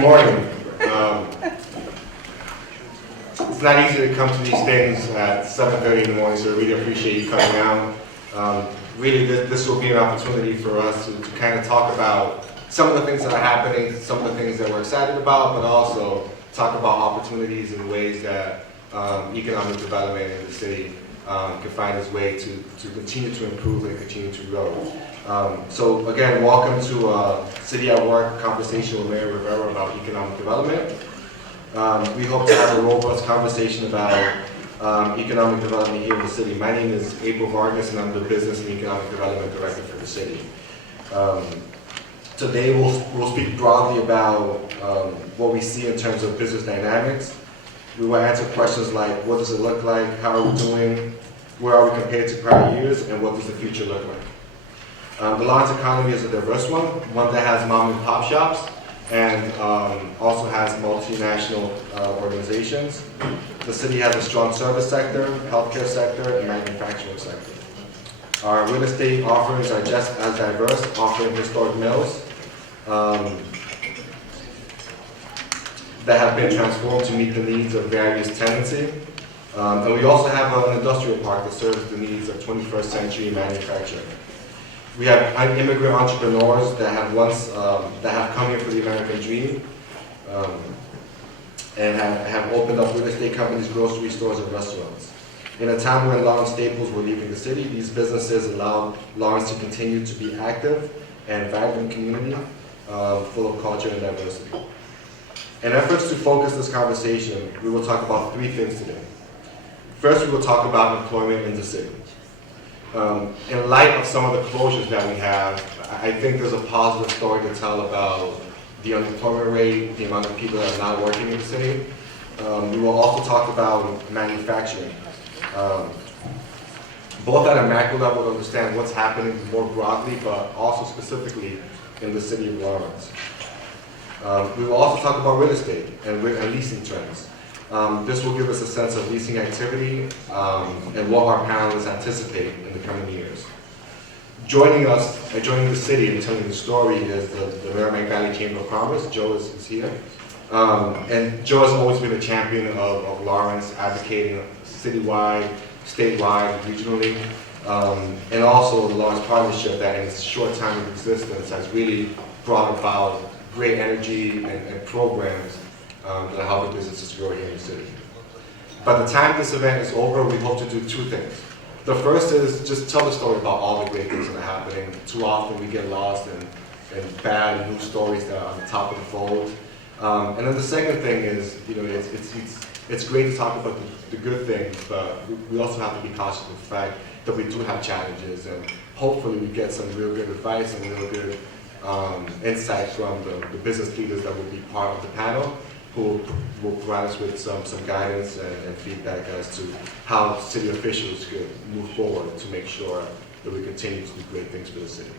Good morning. It's not easy to come to these things at 7:30 in the morning, so I really appreciate you coming out. Really, this will be an opportunity for us to kind of talk about some of the things that are happening, some of the things that we're excited about, but also talk about opportunities and ways that economic development in the city can find its way to continue to improve and continue to grow. So again, welcome to City at Work conversation with Mayor Rivera about economic development. We hope to have a robust conversation about economic development here in the city. My name is April Vargas, and I'm the Business and Economic Development Director for the city. Today we'll speak broadly about what we see in terms of business dynamics. We will answer questions like, what does it look like, how are we doing, where are we compared to prior years, and what does the future look like? The Lawrence economy is a diverse one that has mom and pop shops, and also has multinational organizations. The city has a strong service sector, healthcare sector, and manufacturing sector. Our real estate offerings are just as diverse, offering historic mills that have been transformed to meet the needs of various tenancy. And we also have an industrial park that serves the needs of 21st century manufacturing. We have immigrant entrepreneurs that have come here for the American dream and have opened up real estate companies, grocery stores, and restaurants. In a time when Lawrence staples were leaving the city, these businesses allowed Lawrence to continue to be active and vibrant community full of culture and diversity. In efforts to focus this conversation, we will talk about three things today. First, we will talk about employment in the city. In light of some of the closures that we have, I think there's a positive story to tell about the unemployment rate, the amount of people that are not working in the city. We will also talk about manufacturing, both at a macro level to understand what's happening more broadly, but also specifically in the city of Lawrence. We will also talk about real estate and leasing trends. This will give us a sense of leasing activity and what our panelists anticipate in the coming years. Joining the city and telling the story is the Merrimack Valley Chamber of Commerce. Joe is here. And Joe has always been a champion of Lawrence, advocating citywide, statewide, regionally, and also the Lawrence Partnership that in its short time of existence has really brought about great energy and programs that are helping businesses grow here in the city. By the time this event is over, we hope to do two things. The first is just tell the story about all the great things that are happening. Too often we get lost in bad news stories that are on the top of the fold. And then the second thing is, it's great to talk about the good things, but we also have to be cautious of the fact that we do have challenges, and hopefully we get some real good advice and real good insight from the business leaders that will be part of the panel, who will provide us with some guidance and feedback as to how city officials could move forward to make sure that we continue to do great things for the city.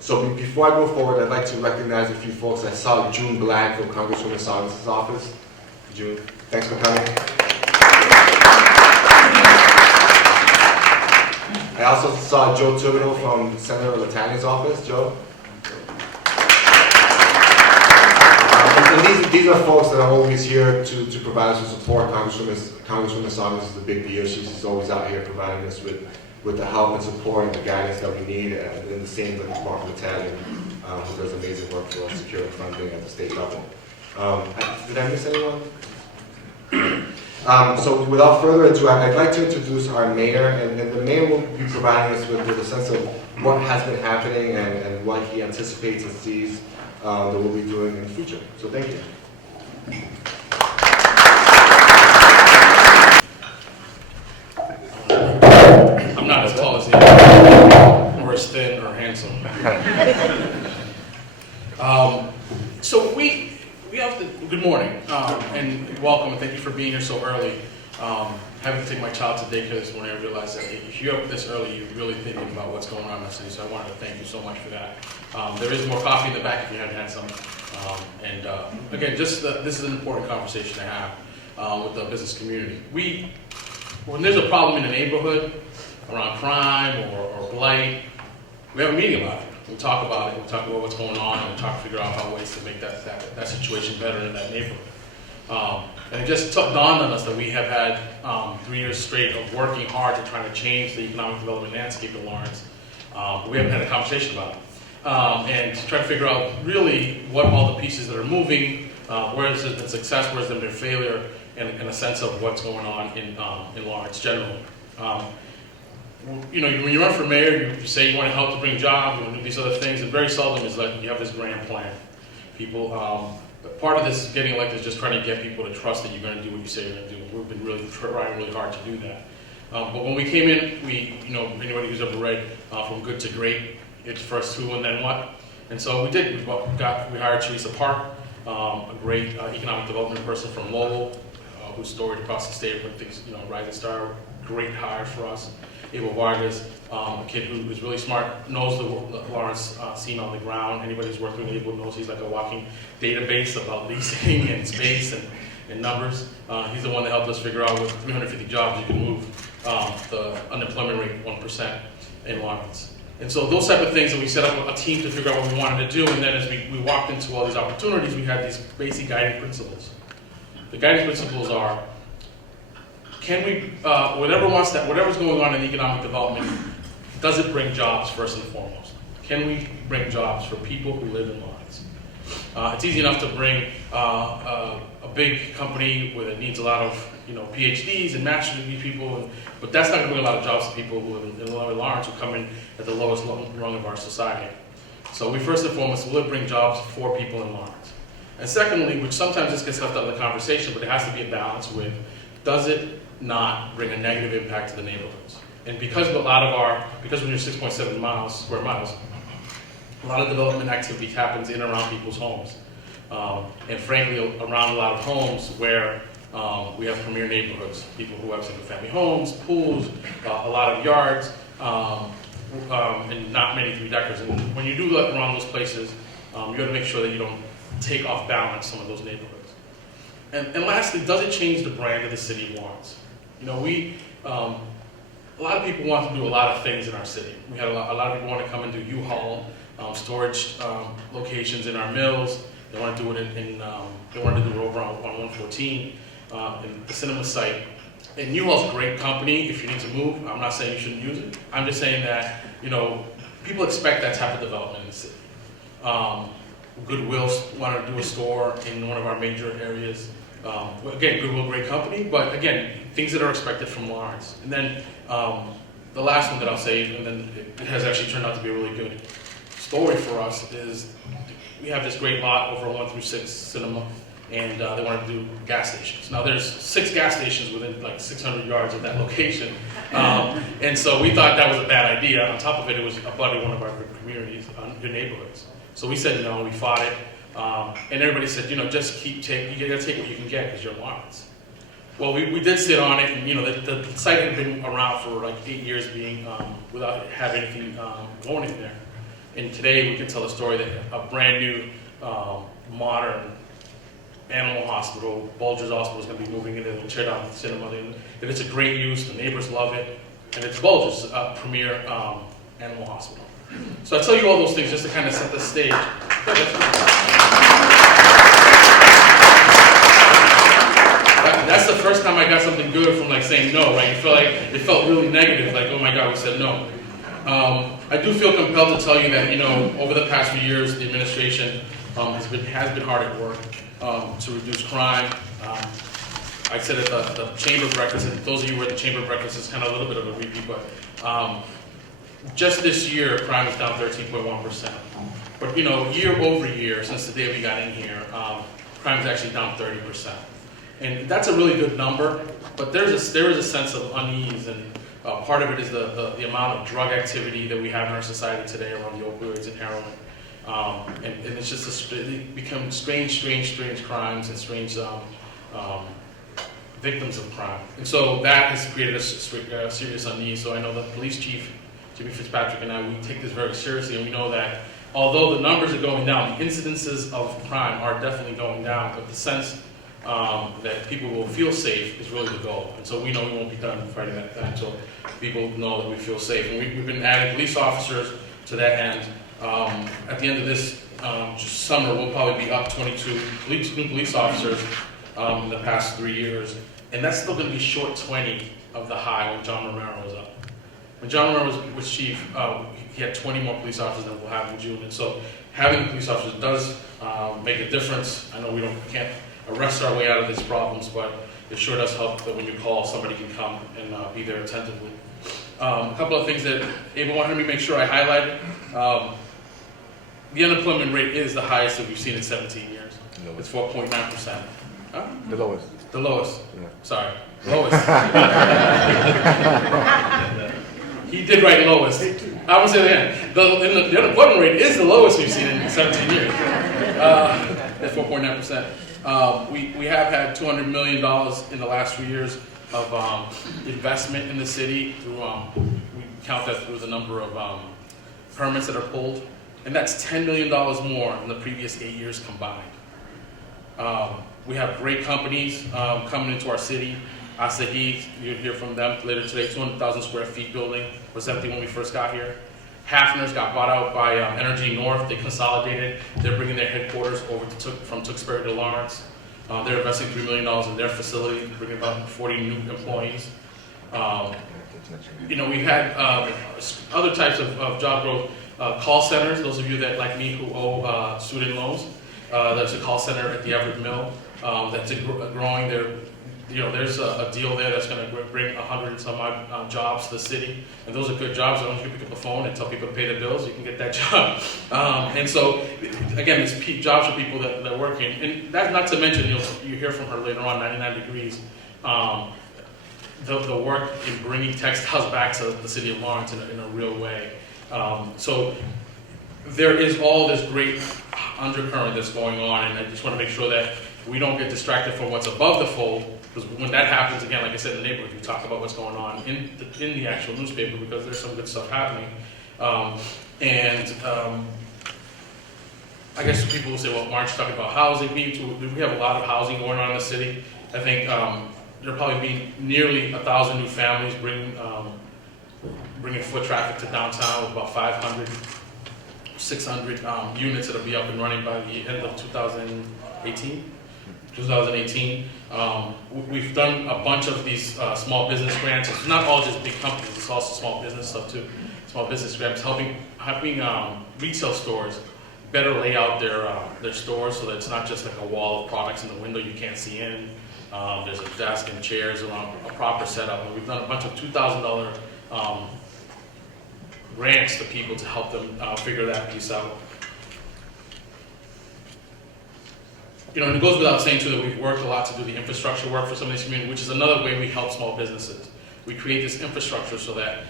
So before I go forward, I'd like to recognize a few folks. I saw June Black from Congresswoman Saunders' office. June, thanks for coming. I also saw Joe Thibodeau from Senator Latania's office. Joe? And these are folks that are always here to provide us with support. Congresswoman Saunders is a big deal. She's always out here providing us with the help and support and the guidance that we need. And the same with Mark Battalion, who does amazing work for us, securing funding at the state level. Did I miss anyone? So without further ado, I'd like to introduce our mayor, and the mayor will be providing us with a sense of what has been happening and what he anticipates and sees that we'll be doing in the future. So thank you. I'm not as tall as he, or as thin or handsome. So we have to, good morning, and welcome, and thank you for being here so early. Having to take my child to daycare this morning, I realized that if you're up this early, you're really thinking about what's going on in the city, so I wanted to thank you so much for that. There is more coffee in the back if you haven't had some. Again, this is an important conversation to have with the business community. When there's a problem in a neighborhood around crime or blight, we have a meeting about it. We talk about it, we talk about what's going on, and we try to figure out how ways to make that situation better in that neighborhood. And it just dawned on us that we have had 3 years straight of working hard to try to change the economic development landscape in Lawrence. But we haven't had a conversation about it. And to try to figure out really what all the pieces that are moving, where has there been success, where has there been failure, and a sense of what's going on in Lawrence generally. You know, when you run for mayor, you say you want to help to bring jobs, you want to do these other things, and very seldom is like you have this grand plan. People, part of this getting elected is just trying to get people to trust that you're going to do what you say you're going to do. We've been really trying really hard to do that. But when we came in, anybody who's ever read From Good to Great, it's first who and then what. And so we did. We hired Teresa Park, a great economic development person from Lowell, who's storied across the state with things, Rising Star, great hire for us. Abel Vargas, a kid who is really smart, knows the Lawrence scene on the ground. Anybody who's worked with Abel knows he's like a walking database about leasing and space and numbers. He's the one that helped us figure out with 350 jobs you can move the unemployment rate 1% in Lawrence. And so those type of things, and we set up a team to figure out what we wanted to do, and then as we walked into all these opportunities, we had these basic guiding principles. The guiding principles are, can we, whatever's going on in economic development, does it bring jobs first and foremost? Can we bring jobs for people who live in Lawrence? It's easy enough to bring a big company that needs a lot of PhDs and master's degree people, but that's not going to bring a lot of jobs to people who live in Lawrence, who come in at the lowest rung of our society. So we first and foremost will bring jobs for people in Lawrence. And secondly, which sometimes this gets left out of the conversation, but it has to be a balance with, does it not bring a negative impact to the neighborhoods? And because when you're 6.7 square miles, a lot of development activity happens in and around people's homes. And frankly, around a lot of homes where we have premier neighborhoods, people who have single family homes, pools, a lot of yards, and not many three-deckers. And when you do that around those places, you got to make sure that you don't take off balance some of those neighborhoods. And lastly, does it change the brand of the city of Lawrence? A lot of people want to do a lot of things in our city. We had a lot of people want to come and do U-Haul, storage locations in our mills. They want to do it they wanted to do it over on 114 in the cinema site. And U-Haul's a great company if you need to move. I'm not saying you shouldn't use it. I'm just saying that, people expect that type of development in the city. Goodwill wanted to do a store in one of our major areas. Again, Goodwill, great company, but again, things that are expected from Lawrence. And then the last one that I'll say, and then it has actually turned out to be a really good story for us, is we have this great lot over 1 through 6 cinema, and they wanted to do gas stations. Now there's 6 gas stations within like 600 yards of that location, and so we thought that was a bad idea. On top of it, it was abutting one of our communities, good neighborhoods. So we said no, we fought it, and everybody said, just you gotta take what you can get because you're in Lawrence. Well, we did sit on it, and the site had been around for like 8 years being, without having anything going in there. And today we can tell a story that a brand new, modern animal hospital, Bulger's Hospital, is going to be moving in. They'll tear down the cinema. And it's a great use. The neighbors love it. And it's Bulger's premier animal hospital. So I tell you all those things just to kind of set the stage. That's the first time I got something good from saying no, right? It felt really negative, like, oh my God, we said no. I do feel compelled to tell you that, over the past few years, the administration has been hard at work to reduce crime. I said at the chamber breakfast, and those of you who were at the chamber breakfast, it's kind of a little bit of a repeat, but just this year, crime is down 13.1%. But year over year, since the day we got in here, crime is actually down 30%. And that's a really good number, but there is a sense of unease, and part of it is the amount of drug activity that we have in our society today around the opioids and heroin. And it's just it becomes strange crimes and strange victims of crime. And so that has created a serious unease. So I know the police chief, Jimmy Fitzpatrick, and I, we take this very seriously, and we know that although the numbers are going down, the incidences of crime are definitely going down, but the sense that people will feel safe is really the goal. And so we know we won't be done fighting that until people know that we feel safe. And we've been adding police officers to that end. At the end of this summer, we'll probably be up 22 new police officers in the past 3 years. And that's still going to be short 20 of the high when John Romero was up. When John Romero was chief, he had 20 more police officers than we'll have in June. And so having police officers does make a difference. I know we can't arrest our way out of these problems, but it sure does help that when you call, somebody can come and be there attentively. A couple of things that Ava wanted me to make sure I highlighted. The unemployment rate is the highest that we've seen in 17 years. It's 4.9%. The lowest. The lowest. Yeah. Sorry. Lowest. He did write lowest. I would say that again. The unemployment rate is the lowest we've seen in 17 years. At 4.9%. We have had $200 million in the last 3 years of investment in the city. Through we count that through the number of permits that are pulled, and that's $10 million more than the previous 8 years combined. We have great companies coming into our city. Asahi, you'll hear from them later today. 200,000 square feet building was empty when we first got here. Hafner's got bought out by Energy North. They consolidated. They're bringing their headquarters over from Tewksbury to Lawrence. They're investing $3 million in their facility, bringing about 40 new employees. We've had other types of job growth. Call centers, those of you that, like me, who owe student loans. There's a call center at the Everett Mill that's growing. There's a deal there that's going to bring 100 and some odd jobs to the city, and those are good jobs. As long as you pick up the phone and tell people to pay their bills, you can get that job. And so, again, it's jobs for people that are working, and that's not to mention you hear from her later on. 99 Degrees, the work in bringing textiles back to the city of Lawrence in a real way. So there is all this great undercurrent that's going on, and I just want to make sure that we don't get distracted from what's above the fold, because when that happens, again, like I said, in the neighborhood, we talk about what's going on in the actual newspaper, because there's some good stuff happening. I guess people will say, well, Mark's talking about housing. We have a lot of housing going on in the city. I think there'll probably be nearly 1,000 new families bringing foot traffic to downtown, with about 500, 600 units that'll be up and running by the end of 2018. We've done a bunch of these small business grants. It's not all just big companies, it's also small business stuff too. Small business grants helping retail stores better lay out their stores, so that it's not just like a wall of products in the window you can't see in. There's a desk and chairs around a proper setup. And we've done a bunch of $2,000 grants to people to help them figure that piece out. And it goes without saying too that we've worked a lot to do the infrastructure work for some of these communities, which is another way we help small businesses. We create this infrastructure so that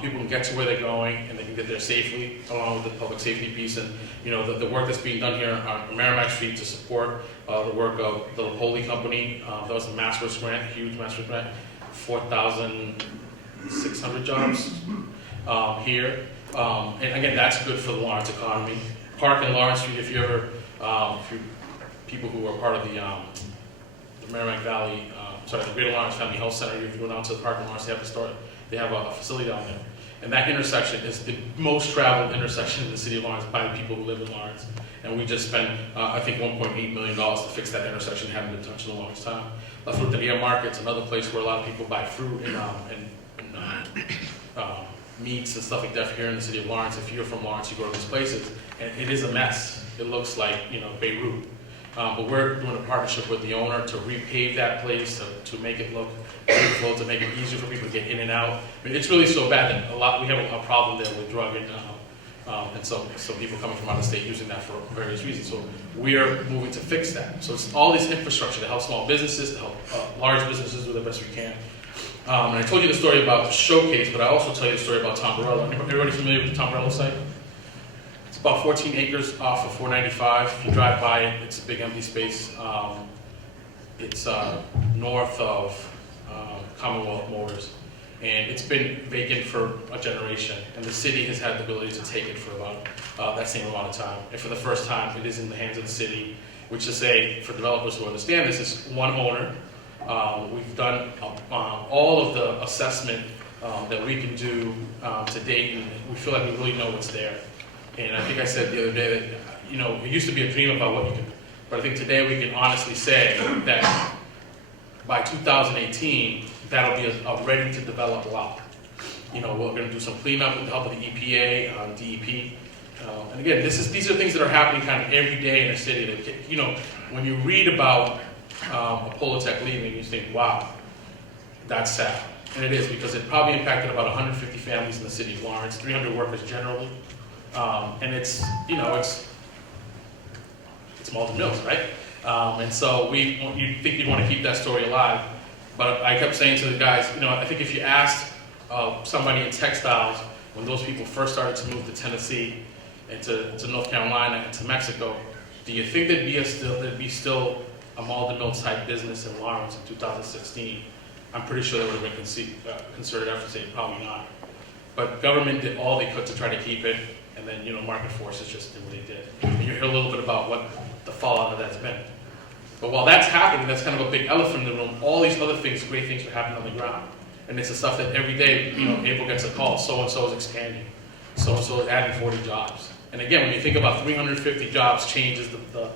people can get to where they're going and they can get there safely, along with the public safety piece. And the work that's being done here on Merrimack Street to support the work of the Napoli Company. That was a Master's grant, a huge Master's grant, 4,600 jobs here. And again, that's good for the Lawrence economy. Park and Lawrence Street, if you people who are part of the Merrimack Valley, the Greater Lawrence Family Health Center, if you go down to the Park in Lawrence, they have a facility down there. And that intersection is the most traveled intersection in the city of Lawrence by the people who live in Lawrence. And we just spent, I think, $1.8 million to fix that intersection. It hadn't been touched in a long time. La Fruteria Market's another place where a lot of people buy fruit and meats and stuff like that here in the city of Lawrence. If you're from Lawrence, you go to these places, and it is a mess. It looks like, Beirut. But we're doing a partnership with the owner to repave that place, to make it look beautiful, to make it easier for people to get in and out. I mean, it's really so bad that we have a problem there with drug and so people coming from out of state using that for various reasons. So we're moving to fix that. So it's all this infrastructure to help small businesses, to help large businesses do the best we can. And I told you the story about the showcase, but I also tell you the story about Tombarello. Everybody familiar with the Tombarello site? It's about 14 acres off of 495. If you drive by it, it's a big empty space. It's north of Commonwealth Motors. And it's been vacant for a generation. And the city has had the ability to take it for about that same amount of time. And for the first time, it is in the hands of the city, which is for developers who understand this, is one owner. We've done all of the assessment that we can do to date, and we feel like we really know what's there. And I think I said the other day that, it used to be a dream about what you could, but I think today we can honestly say that by 2018, that'll be a ready to develop lot. We're going to do some cleanup with the help of the EPA, DEP. And again, these are things that are happening kind of every day in a city. That, when you read about a Polytech leaving, you think, wow, that's sad. And it is, because it probably impacted about 150 families in the city of Lawrence, 300 workers generally. And it's Malden Mills, right? And so you think you'd want to keep that story alive. But I kept saying to the guys, I think if you asked somebody in textiles, when those people first started to move to Tennessee and to North Carolina and to Mexico, do you think there'd be still a Malden Mills type business in Lawrence in 2016? I'm pretty sure there would have been concerted efforts. Probably not. But government did all they could to try to keep it, and then market forces just did what they did. And you hear a little bit about what the fallout of that's been. But while that's happening, that's kind of a big elephant in the room. All these other things, great things, are happening on the ground, and it's the stuff that every day, April gets a call. So and so is expanding. So and so is adding 40 jobs. And again, when you think about 350 jobs changes the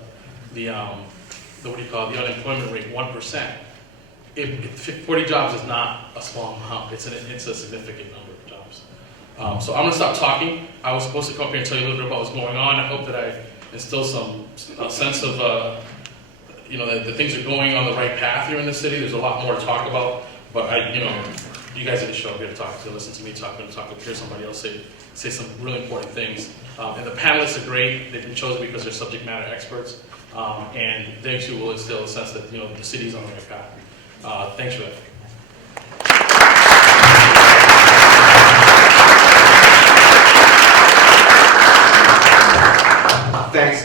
unemployment rate 1%. 40 jobs is not a small amount. It's a significant number of jobs. So I'm going to stop talking. I was supposed to come up here and tell you a little bit about what's going on. I hope that I instill a sense of, that the things are going on the right path here in the city. There's a lot more to talk about, but you guys didn't show up here to listen to me talk. I'm going to hear somebody else say some really important things. And the panelists are great. They've been chosen because they're subject matter experts, and they too will instill a sense that the city's on the right path. Thanks for that.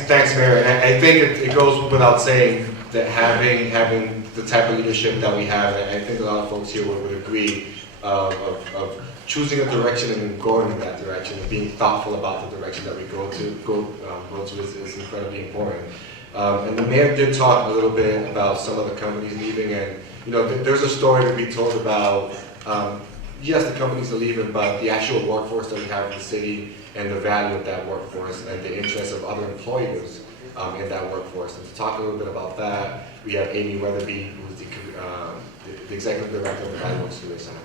Thanks, Mayor. And I think it goes without saying that having the type of leadership that we have, and I think a lot of folks here would agree, of choosing a direction and then going in that direction, and being thoughtful about the direction that we go to is incredibly important. And the mayor did talk a little bit about some of the companies leaving, and there's a story to be told about, yes, the companies are leaving, but the actual workforce that we have in the city and the value of that workforce and the interests of other employers in that workforce. And to talk a little bit about that, we have Amy Weatherby, who's the executive director of the Valley Works Career Center.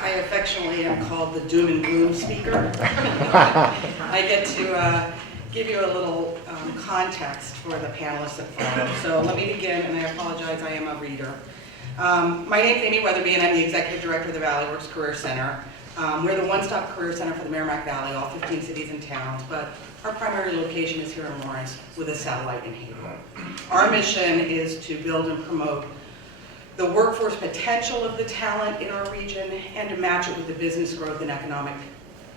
I affectionately am called the doom and gloom speaker. I get to give you a little context for the panelists that follow. So let me begin, and I apologize, I am a reader. My name is Amy Weatherby, and I'm the Executive Director of the Valley Works Career Center. We're the one-stop career center for the Merrimack Valley, all 15 cities and towns, but our primary location is here in Lawrence with a satellite in Haverhill. Our mission is to build and promote the workforce potential of the talent in our region and to match it with the business growth and economic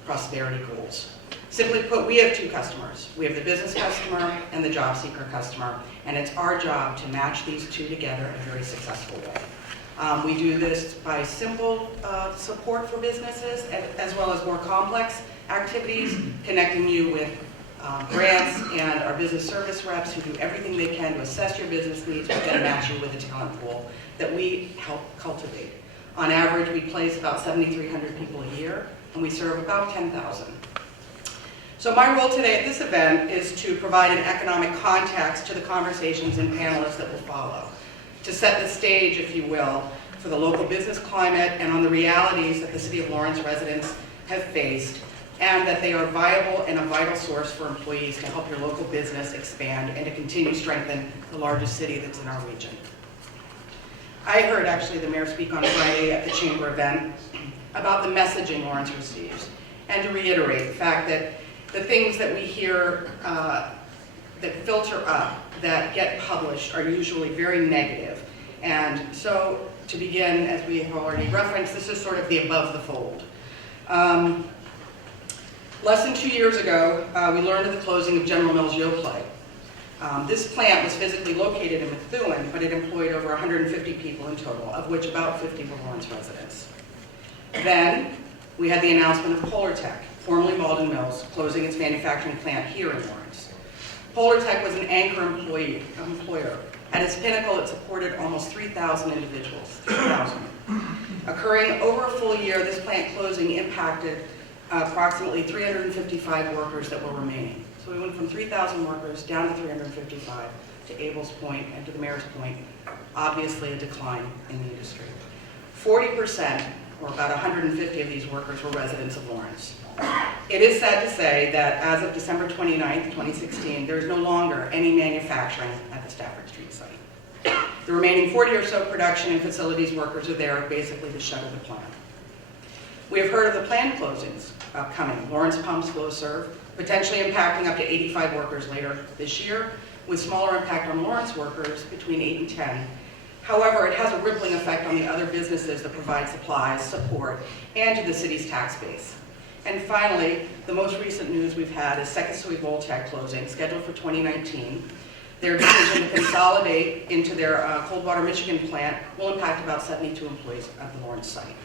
prosperity goals. Simply put, we have two customers. We have the business customer and the job seeker customer, and it's our job to match these two together in a very successful way. We do this by simple support for businesses as well as more complex activities, connecting you with grants and our business service reps who do everything they can to assess your business needs, but then match you with a talent pool that we help cultivate. On average, we place about 7,300 people a year, and we serve about 10,000. So my role today at this event is to provide an economic context to the conversations and panelists that will follow, to set the stage, if you will, for the local business climate and on the realities that the City of Lawrence residents have faced, and that they are viable and a vital source for employees to help your local business expand and to continue to strengthen the largest city that's in our region. I heard actually the mayor speak on Friday at the chamber event about the messaging Lawrence receives, and to reiterate the fact that the things that we hear that filter up, that get published, are usually very negative. And so, to begin, as we have already referenced, this is sort of the above the fold. Less than 2 years ago, we learned of the closing of General Mills Yoplait. This plant was physically located in Methuen, but it employed over 150 people in total, of which about 50 were Lawrence residents. Then, we had the announcement of Polartec, formerly Malden Mills, closing its manufacturing plant here in Lawrence. Polartec was an anchor employer At its pinnacle, it supported almost 3,000 individuals, 3,000. Occurring over a full year, this plant closing impacted approximately 355 workers that were remaining. So we went from 3,000 workers down to 355, to Abel's point and to the mayor's point, obviously a decline in the industry. 40%, or about 150 of these workers, were residents of Lawrence. It is sad to say that as of December 29th, 2016, there is no longer any manufacturing at the Stafford Street site. The remaining 40 or so production and facilities workers are there basically to shutter the plant. We have heard of the planned closings upcoming. Lawrence Pumps, Flowserve, potentially impacting up to 85 workers later this year, with smaller impact on Lawrence workers between 8 and 10. However, it has a rippling effect on the other businesses that provide supplies, support, and to the city's tax base. And finally, the most recent news we've had is Sekisui Voltec closing, scheduled for 2019. Their decision to consolidate into their Coldwater, Michigan plant will impact about 72 employees at the Lawrence site.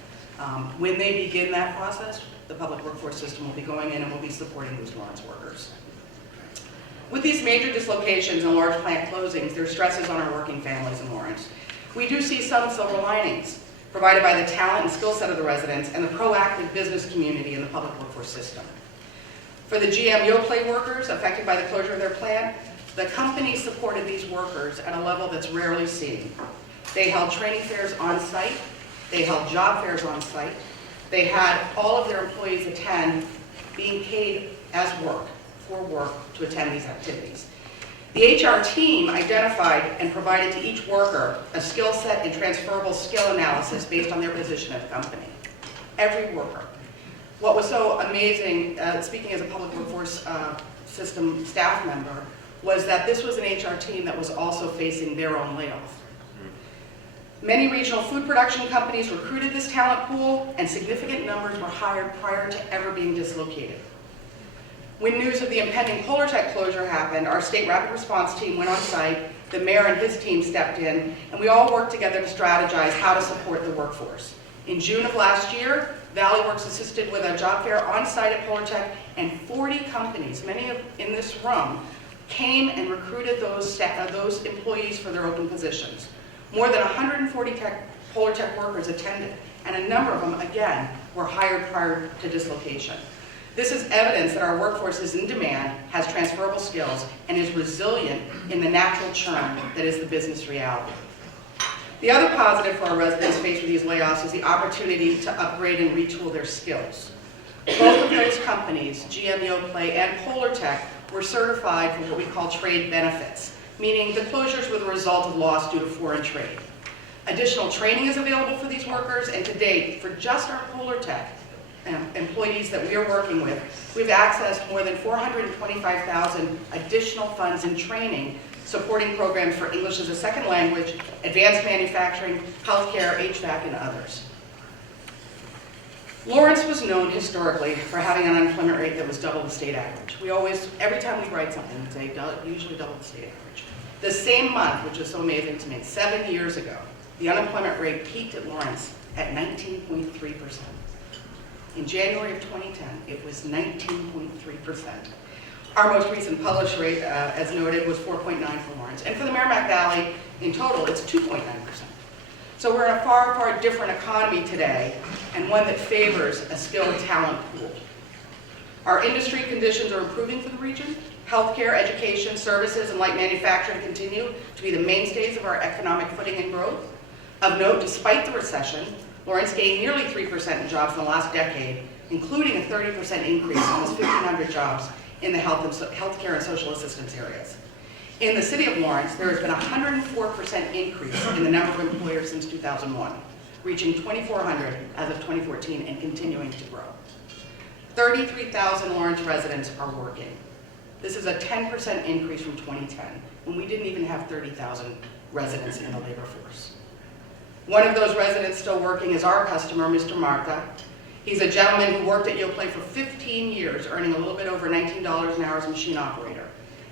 When they begin that process, the public workforce system will be going in and will be supporting these Lawrence workers. With these major dislocations and large plant closings, there are stresses on our working families in Lawrence. We do see some silver linings provided by the talent and skill set of the residents and the proactive business community in the public workforce system. For the GM Yoplait workers affected by the closure of their plant, the company supported these workers at a level that's rarely seen. They held training fairs on site, they held job fairs on site, they had all of their employees attend, being paid as work, for work, to attend these activities. The HR team identified and provided to each worker a skill set and transferable skill analysis based on their position at the company. Every worker. What was so amazing, speaking as a public workforce system staff member, was that this was an HR team that was also facing their own layoff. Many regional food production companies recruited this talent pool, and significant numbers were hired prior to ever being dislocated. When news of the impending Polartec closure happened, our state rapid response team went on site, the mayor and his team stepped in, and we all worked together to strategize how to support the workforce. In June of last year, Valley Works assisted with a job fair on site at Polartec, and 40 companies, many in this room, came and recruited those employees for their open positions. More than 140 Polartec workers attended, and a number of them, again, were hired prior to dislocation. This is evidence that our workforce is in demand, has transferable skills, and is resilient in the natural churn that is the business reality. The other positive for our residents faced with these layoffs is the opportunity to upgrade and retool their skills. Both of those companies, GM Yoplait and Polartec, were certified for what we call trade benefits, meaning the closures were the result of loss due to foreign trade. Additional training is available for these workers, and to date, for just our Polartec employees that we are working with, we've accessed more than $425,000 additional funds in training, supporting programs for English as a second language, advanced manufacturing, healthcare, HVAC, and others. Lawrence was known historically for having an unemployment rate that was double the state average. We always, every time we write something, we say usually double the state average. The same month, which is so amazing to me, 7 years ago, the unemployment rate peaked at Lawrence at 19.3%. In January of 2010, it was 19.3%. Our most recent published rate, as noted, was 4.9 for Lawrence. And for the Merrimack Valley, in total, it's 2.9%. So we're in a far, far different economy today, and one that favors a skilled talent pool. Our industry conditions are improving for the region. Healthcare, education, services, and light manufacturing continue to be the mainstays of our economic footing and growth. Of note, despite the recession, Lawrence gained nearly 3% in jobs in the last decade, including a 30% increase, almost 1,500 jobs, in the healthcare and social assistance areas. In the city of Lawrence, there has been a 104% increase in the number of employers since 2001, reaching 2,400 as of 2014 and continuing to grow. 33,000 Lawrence residents are working. This is a 10% increase from 2010, when we didn't even have 30,000 residents in the labor force. One of those residents still working is our customer, Mr. Martha. He's a gentleman who worked at Yoplait for 15 years, earning a little bit over $19 an hour as a machine operator.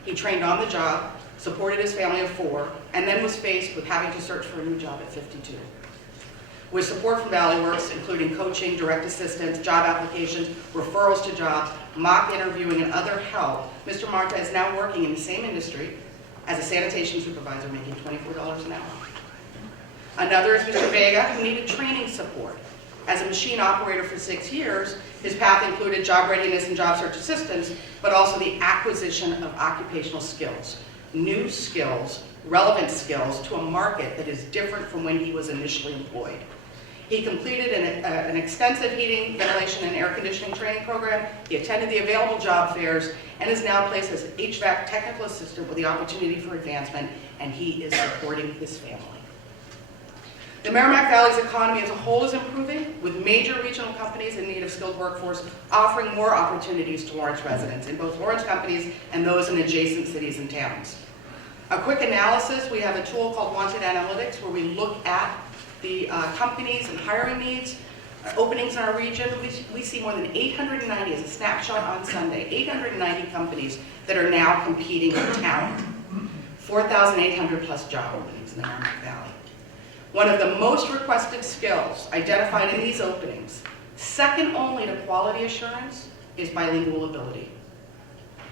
He trained on the job, supported his family of 4, and then was faced with having to search for a new job at 52. With support from Valley Works, including coaching, direct assistance, job applications, referrals to jobs, mock interviewing, and other help, Mr. Marta is now working in the same industry, as a sanitation supervisor making $24 an hour. Another is Mr. Vega, who needed training support. As a machine operator for 6 years, his path included job readiness and job search assistance, but also the acquisition of occupational skills, new skills, relevant skills to a market that is different from when he was initially employed. He completed an extensive heating, ventilation, and air conditioning training program. He attended the available job fairs and is now placed as HVAC technical assistant with the opportunity for advancement, and he is supporting his family. The Merrimack Valley's economy as a whole is improving, with major regional companies in need of skilled workforce offering more opportunities to Lawrence residents in both Lawrence companies and those in adjacent cities and towns. A quick analysis, we have a tool called Wanted Analytics where we look at the companies and hiring needs, openings in our region. We see more than 890, as a snapshot on Sunday, 890 companies that are now competing for talent. 4,800 plus job openings in the Merrimack Valley. One of the most requested skills identified in these openings, second only to quality assurance, is bilingual ability.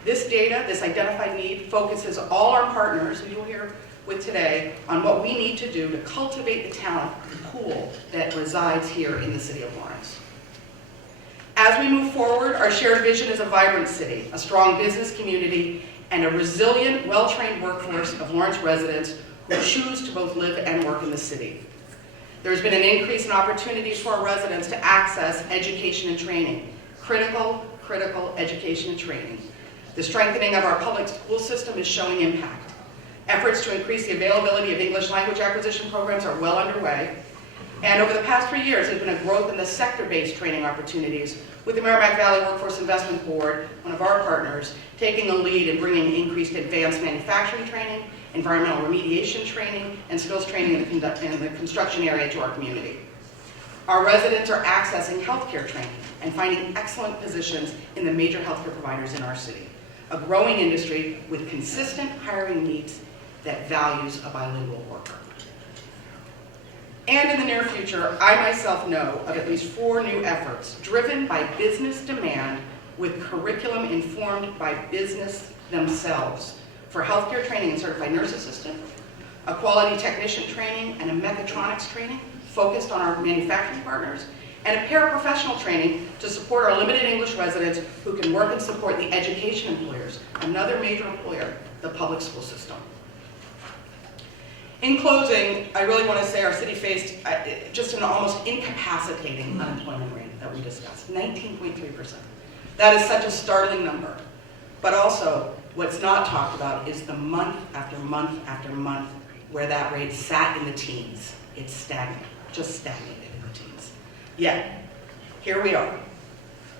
This data, this identified need, focuses all our partners, who you'll hear with today, on what we need to do to cultivate the talent pool that resides here in the city of Lawrence. As we move forward, our shared vision is a vibrant city, a strong business community, and a resilient, well-trained workforce of Lawrence residents who choose to both live and work in the city. There's been an increase in opportunities for our residents to access education and training, critical education and training. The strengthening of our public school system is showing impact. Efforts to increase the availability of English language acquisition programs are well underway. And over the past 3 years, there's been a growth in the sector-based training opportunities, with the Merrimack Valley Workforce Investment Board, one of our partners, taking a lead in bringing increased advanced manufacturing training, environmental remediation training, and skills training in the construction area to our community. Our residents are accessing healthcare training and finding excellent positions in the major healthcare providers in our city, a growing industry with consistent hiring needs that values a bilingual worker. And in the near future, I myself know of at least 4 new efforts driven by business demand with curriculum informed by business themselves for healthcare training and certified nurse assistant, a quality technician training and a mechatronics training focused on our manufacturing partners, and a paraprofessional training to support our limited English residents who can work and support the education employers, another major employer, the public school system. In closing, I really want to say our city faced just an almost incapacitating unemployment rate that we discussed, 19.3%. That is such a startling number. But also, what's not talked about is the month after month after month where that rate sat in the teens. It's stagnant, just stagnated in the teens. Yet, here we are,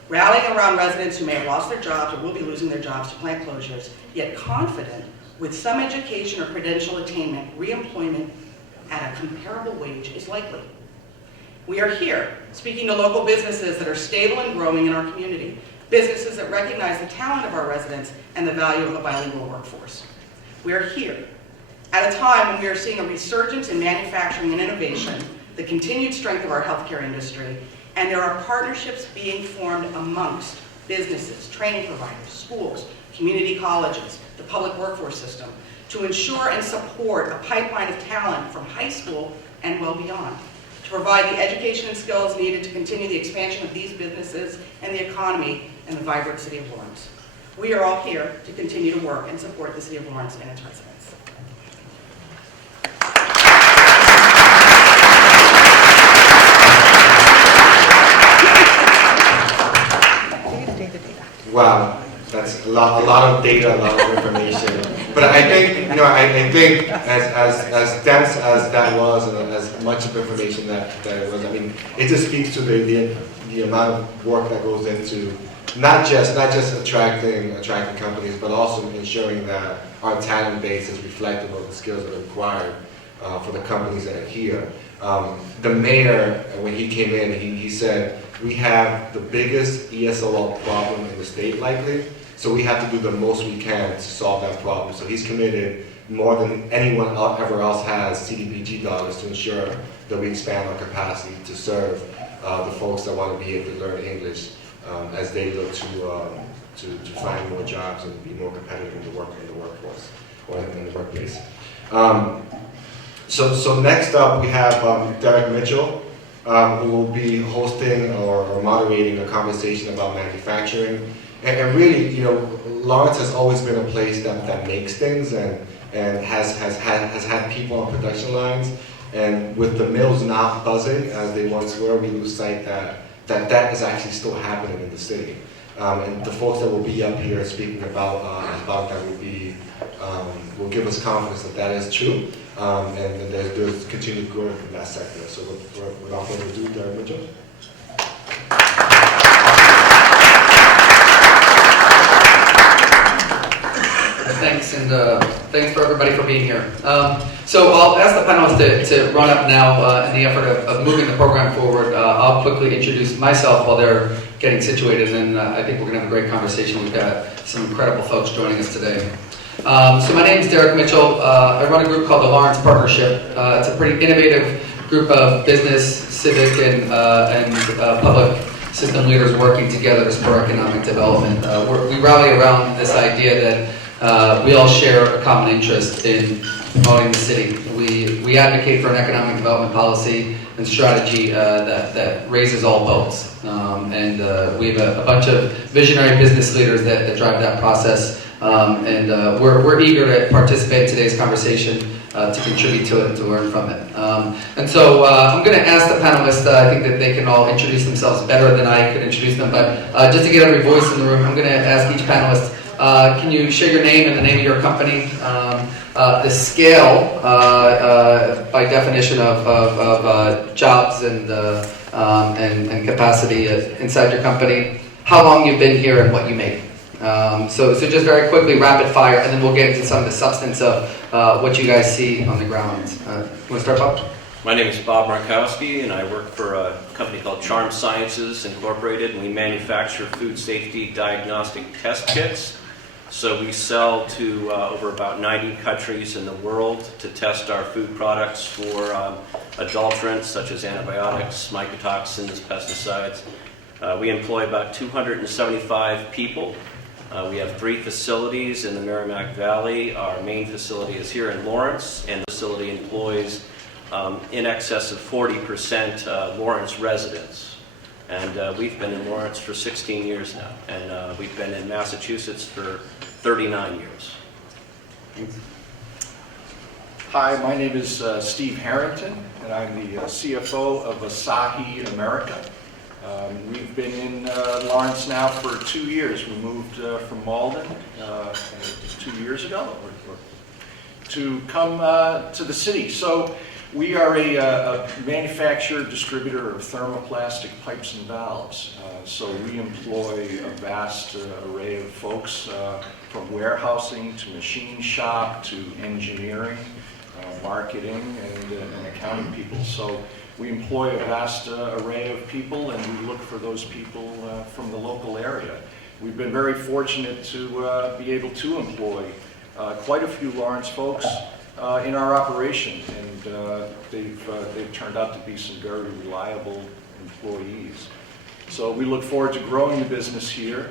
rallying around residents who may have lost their jobs or will be losing their jobs to plant closures, yet confident with some education or credential attainment, reemployment at a comparable wage is likely. We are here speaking to local businesses that are stable and growing in our community, businesses that recognize the talent of our residents and the value of a bilingual workforce. We are here at a time when we are seeing a resurgence in manufacturing and innovation, the continued strength of our healthcare industry, and there are partnerships being formed amongst businesses, training providers, schools, community colleges, the public workforce system, to ensure and support a pipeline of talent from high school and well beyond, to provide the education and skills needed to continue the expansion of these businesses and the economy in the vibrant city of Lawrence. We are all here to continue to work and support the city of Lawrence and its residents. Wow, that's a lot of data, a lot of information. But I think, I think as dense as that was, and as much of information that it was, I mean, it just speaks to the amount of work that goes into not just attracting companies, but also ensuring that our talent base is reflective of the skills that are required for the companies that are here. The mayor, when he came in, he said, we have the biggest ESOL problem in the state likely, so we have to do the most we can to solve that problem. So he's committed more than anyone ever else has CDBG dollars to ensure that we expand our capacity to serve the folks that want to be able to learn English as they look to find more jobs and be more competitive in the workforce. or in the workplace. So next up we have Derek Mitchell, who will be hosting or moderating a conversation about manufacturing. And really, you know, Lawrence has always been a place that makes things and has had people on production lines. And with the mills not buzzing as they once were, we lose sight that is actually still happening in the city. And the folks that will be up here speaking about that will give us confidence that that is true, and that there's continued growth in that sector. So without further ado, Derek Mitchell. Thanks, and thanks for everybody for being here. So I'll ask the panelists to run up now in the effort of moving the program forward. I'll quickly introduce myself while they're getting situated, and then I think we're going to have a great conversation. We've got some incredible folks joining us today. So my name is Derek Mitchell. I run a group called the Lawrence Partnership. It's a pretty innovative group of business, civic, and public system leaders working together to spur economic development. We rally around this idea that we all share a common interest in promoting the city. We advocate for an economic development policy and strategy that raises all boats. And we have a bunch of visionary business leaders that drive that process. And we're eager to participate in today's conversation, to contribute to it and to learn from it. And so I'm going to ask the panelists, I think that they can all introduce themselves better than I could introduce them, but just to get every voice in the room, I'm going to ask each panelist, can you share your name and the name of your company? The scale, by definition of jobs and capacity inside your company, how long you've been here and what you make. So just very quickly, rapid fire, and then we'll get into some of the substance of what you guys see on the ground. You want to start, Bob? My name is Bob Markowski, and I work for a company called Charm Sciences Incorporated, and we manufacture food safety diagnostic test kits. So we sell to over about 90 countries in the world to test our food products for adulterants such as antibiotics, mycotoxins, pesticides. We employ about 275 people. We have 3 facilities in the Merrimack Valley. Our main facility is here in Lawrence, and the facility employs in excess of 40% Lawrence residents. And we've been in Lawrence for 16 years now, and we've been in Massachusetts for 39 years. Hi, my name is Steve Harrington, and I'm the CFO of Asahi America. We've been in Lawrence now for 2 years. We moved from Malden 2 years ago to come to the city. So we are a manufacturer, distributor of thermoplastic pipes and valves. So we employ a vast array of folks, from warehousing to machine shop to engineering, marketing, and accounting people. So we employ a vast array of people, and we look for those people from the local area. We've been very fortunate to be able to employ quite a few Lawrence folks in our operation, and they've turned out to be some very reliable employees. So we look forward to growing the business here.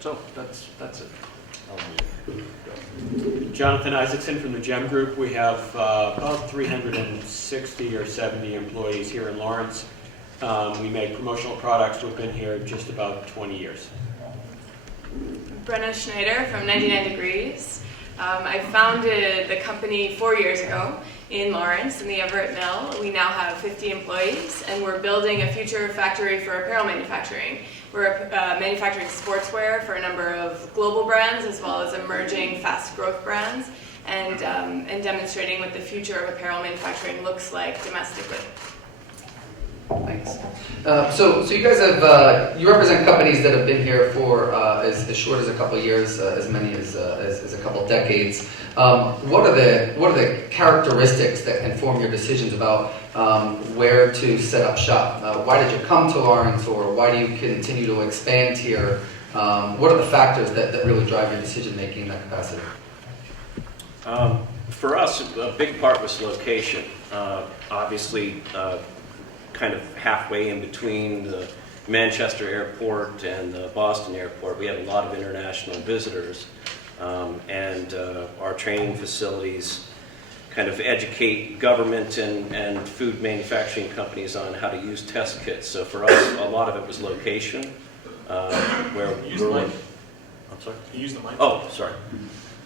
So that's it. Jonathan Isaacson from the GEM Group. We have about 360 or 70 employees here in Lawrence. We make promotional products. We've been here just about 20 years. Brenna Schneider from 99 Degrees. I founded the company 4 years ago in Lawrence in the Everett Mill. We now have 50 employees, and we're building a future factory for apparel manufacturing. We're manufacturing sportswear for a number of global brands as well as emerging fast growth brands, and demonstrating what the future of apparel manufacturing looks like domestically. Thanks. So you guys have, you represent companies that have been here for as short as a couple of years, as many as a couple of decades. What are the characteristics that inform your decisions about where to set up shop? Why did you come to Lawrence, or why do you continue to expand here? What are the factors that really drive your decision making in that capacity? For us, a big part was location. Obviously, kind of halfway in between the Manchester airport and the Boston airport, we have a lot of international visitors. and our training facilities kind of educate government and food manufacturing companies on how to use test kits. So for us, a lot of it was location, where Use the mic. I'm sorry? You use the mic. Oh, sorry.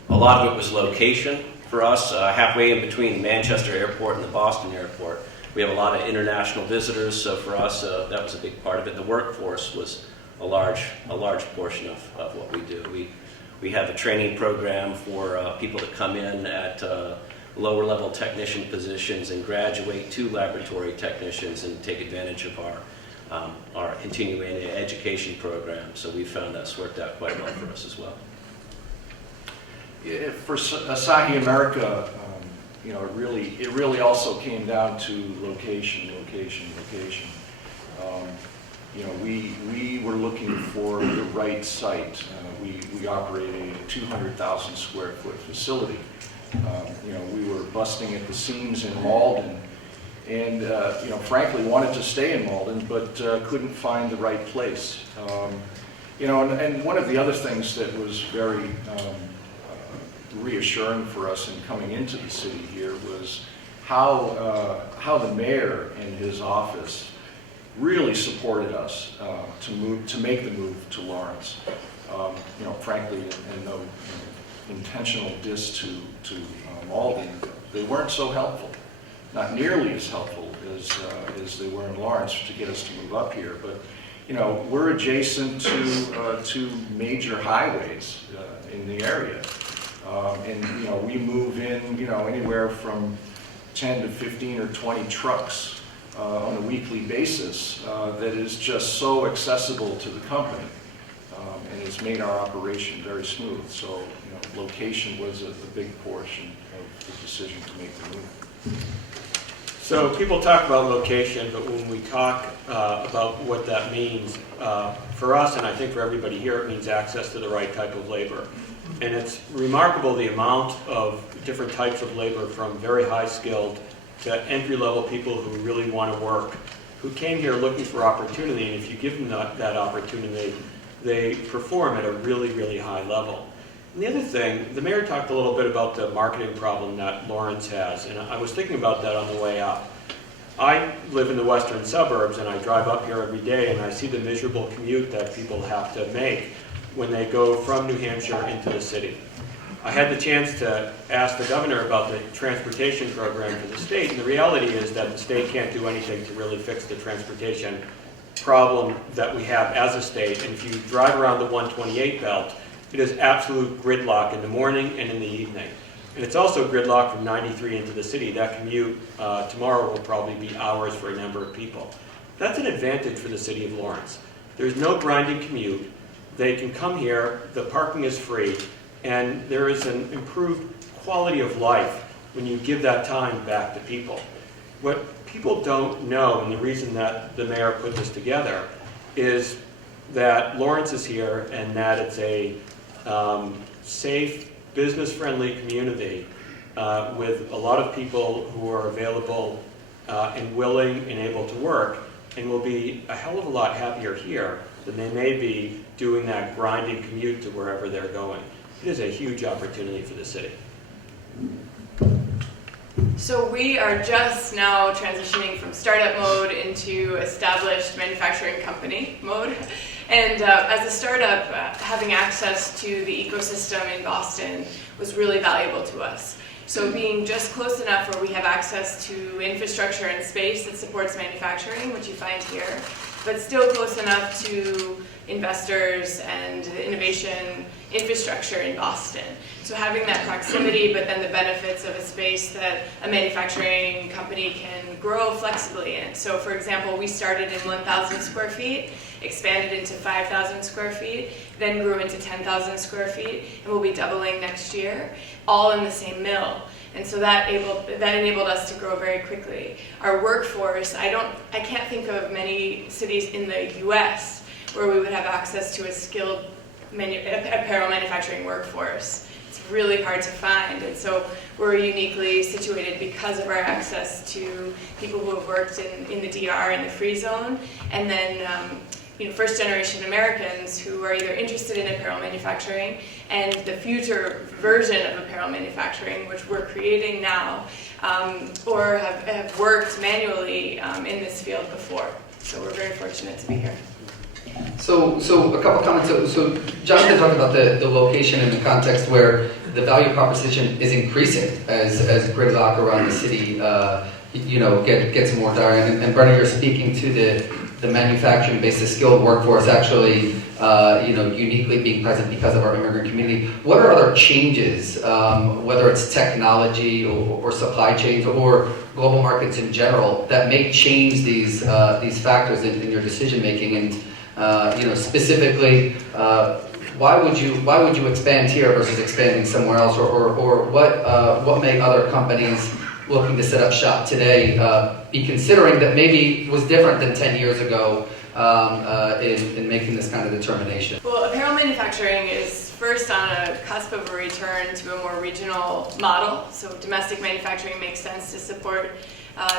A lot of it was location for us, halfway in between Manchester Airport and the Boston Airport. We have a lot of international visitors, so for us, that was a big part of it. The workforce was a large portion of what we do. We have a training program for people to come in at lower level technician positions and graduate to laboratory technicians and take advantage of our continuing education program. So we found that's worked out quite well for us as well. Yeah, for Asahi America, you know, it really also came down to location. You know, we were looking for the right site. We operated a 200,000 square foot facility. You know, we were busting at the seams in Malden, and you know, frankly, wanted to stay in Malden, but couldn't find the right place. You know, and one of the other things that was very reassuring for us in coming into the city here was how the mayor and his office really supported us to make the move to Lawrence. You know, frankly, and no intentional diss to Malden, they weren't so helpful. Not nearly as helpful as they were in Lawrence to get us to move up here. But you know, we're adjacent to major highways in the area. And you know, we move in, you know, anywhere from 10 to 15 or 20 trucks on a weekly basis that is just so accessible to the company, and it's made our operation very smooth. So, you know, location was a big portion of the decision to make the move. So people talk about location, but when we talk about what that means, for us, and I think for everybody here, it means access to the right type of labor. And it's remarkable the amount of different types of labor, from very high skilled to entry-level people who really want to work, who came here looking for opportunity, and if you give them that opportunity, they perform at a really, really high level. And the other thing, the mayor talked a little bit about the marketing problem that Lawrence has, and I was thinking about that on the way up. I live in the western suburbs, and I drive up here every day, and I see the miserable commute that people have to make when they go from New Hampshire into the city. I had the chance to ask the governor about the transportation program for the state, and the reality is that the state can't do anything to really fix the transportation problem that we have as a state. And if you drive around the 128 belt, it is absolute gridlock in the morning and in the evening. And it's also gridlock from 93 into the city. That commute tomorrow will probably be hours for a number of people. That's an advantage for the city of Lawrence. There's no grinding commute. They can come here, the parking is free, and there is an improved quality of life when you give that time back to people. What people don't know, and the reason that the mayor put this together, is that Lawrence is here and that it's a safe, business-friendly community with a lot of people who are available and willing and able to work, and will be a hell of a lot happier here than they may be doing that grinding commute to wherever they're going. It is a huge opportunity for the city. So we are just now transitioning from startup mode into established manufacturing company mode. And as a startup, having access to the ecosystem in Boston was really valuable to us. So being just close enough where we have access to infrastructure and space that supports manufacturing, which you find here, but still close enough to investors and innovation infrastructure in Boston. So having that proximity, but then the benefits of a space that a manufacturing company can grow flexibly in. So for example, we started in 1,000 square feet, expanded into 5,000 square feet, then grew into 10,000 square feet, and we'll be doubling next year, all in the same mill. And so that enabled us to grow very quickly. Our workforce, I can't think of many cities in the US where we would have access to a skilled apparel manufacturing workforce. It's really hard to find, and so we're uniquely situated because of our access to people who have worked in the DR in the free zone, and then first generation Americans who are either interested in apparel manufacturing and the future version of apparel manufacturing, which we're creating now, or have worked manually in this field before. So we're very fortunate to be here. So a couple comments. So Jonathan talked about the location in the context where the value proposition is increasing as gridlock around the city, gets more dire. And Brenna, you're speaking to the manufacturing base, the skilled workforce actually, uniquely being present because of our immigrant community. What are other changes, whether it's technology or supply chains or global markets in general, that may change these factors in your decision making? And specifically, why would you expand here versus expanding somewhere else, or what may other companies looking to set up shop today be considering that maybe was different than 10 years ago in making this kind of determination? Well, apparel manufacturing is first on a cusp of a return to a more regional model. So domestic manufacturing makes sense to support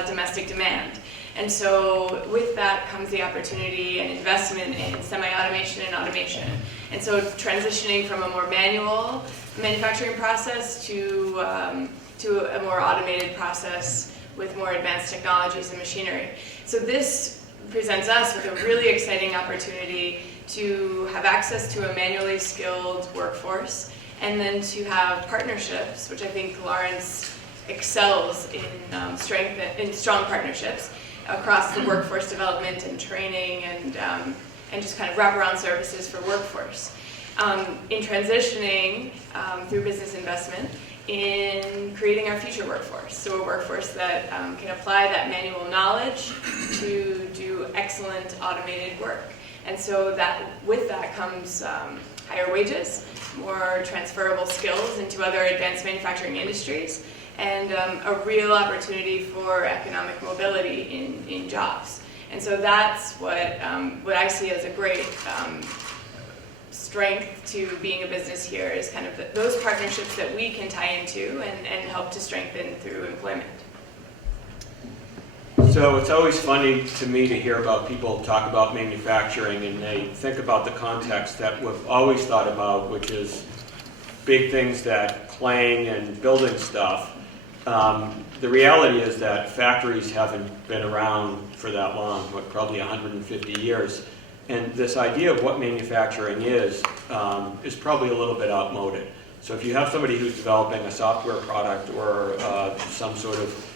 domestic demand. And so with that comes the opportunity and investment in semi-automation and automation. And so transitioning from a more manual manufacturing process to a more automated process with more advanced technologies and machinery. So this presents us with a really exciting opportunity to have access to a manually skilled workforce, and then to have partnerships, which I think Lawrence excels in strong partnerships across the workforce development and training and just kind of wraparound services for workforce. In transitioning through business investment, in creating our future workforce. So a workforce that can apply that manual knowledge to do excellent automated work. And so with that comes higher wages, more transferable skills into other advanced manufacturing industries, and a real opportunity for economic mobility in jobs. And so that's what I see as a great strength to being a business here, is kind of those partnerships that we can tie into and help to strengthen through employment. So it's always funny to me to hear about people talk about manufacturing and they think about the context that we've always thought about, which is big things that clang and building stuff. The reality is that factories haven't been around for that long, probably 150 years. And this idea of what manufacturing is probably a little bit outmoded. So if you have somebody who's developing a software product or some sort of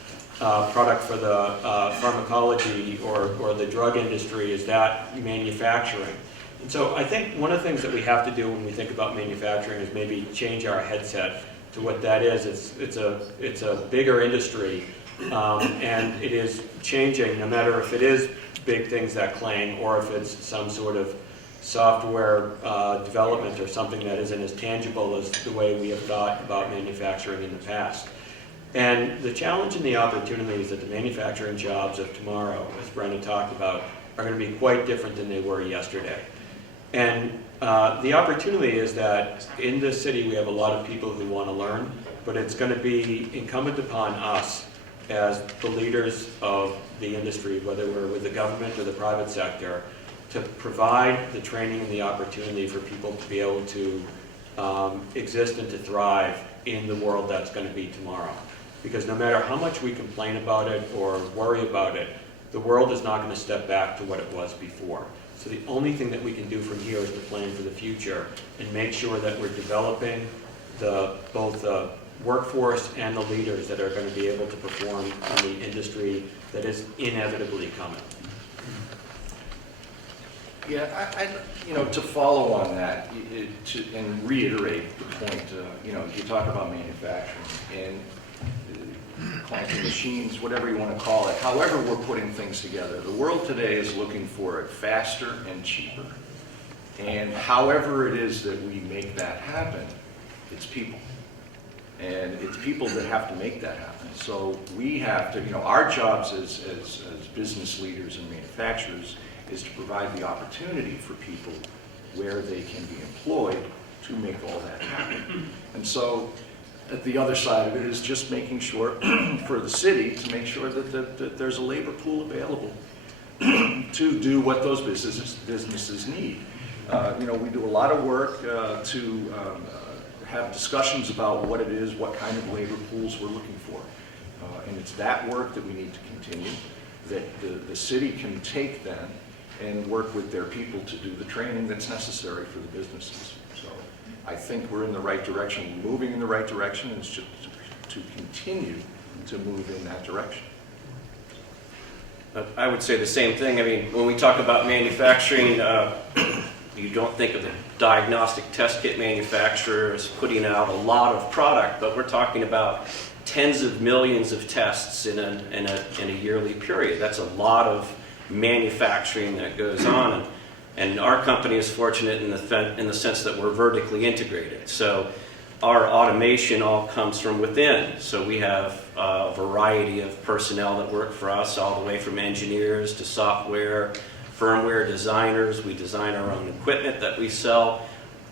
product for the pharmacology or the drug industry, is that manufacturing? And so I think one of the things that we have to do when we think about manufacturing is maybe change our headset to what that is. It's a bigger industry, and it is changing, no matter if it is big things that clang or if it's some sort of software development or something that isn't as tangible as the way we have thought about manufacturing in the past. And the challenge and the opportunity is that the manufacturing jobs of tomorrow, as Brenna talked about, are going to be quite different than they were yesterday. And the opportunity is that in this city we have a lot of people who want to learn, but it's going to be incumbent upon us as the leaders of the industry, whether we're with the government or the private sector, to provide the training and the opportunity for people to be able to exist and to thrive in the world that's going to be tomorrow. Because no matter how much we complain about it or worry about it, the world is not going to step back to what it was before. So the only thing that we can do from here is to plan for the future and make sure that we're developing both the workforce and the leaders that are going to be able to perform in the industry that is inevitably coming. Yeah, to follow on that and reiterate the point, you talk about manufacturing and clanking machines, whatever you want to call it, however we're putting things together. The world today is looking for it faster and cheaper. And however it is that we make that happen, it's people. And it's people that have to make that happen. So we have to, our jobs as business leaders and manufacturers is to provide the opportunity for people where they can be employed to make all that happen. And so the other side of it is just making sure for the city to make sure that there's a labor pool available to do what those businesses need. We do a lot of work to have discussions about what it is, what kind of labor pools we're looking for. And it's that work that we need to continue, that the city can take then and work with their people to do the training that's necessary for the businesses. So I think we're in the right direction, moving in the right direction, and it's just to continue to move in that direction. I would say the same thing. I mean, when we talk about manufacturing, you don't think of the diagnostic test kit manufacturer as putting out a lot of product, but we're talking about tens of millions of tests in a yearly period. That's a lot of manufacturing that goes on, and our company is fortunate in the sense that we're vertically integrated. So our automation all comes from within. So we have a variety of personnel that work for us, all the way from engineers to software, firmware designers. We design our own equipment that we sell.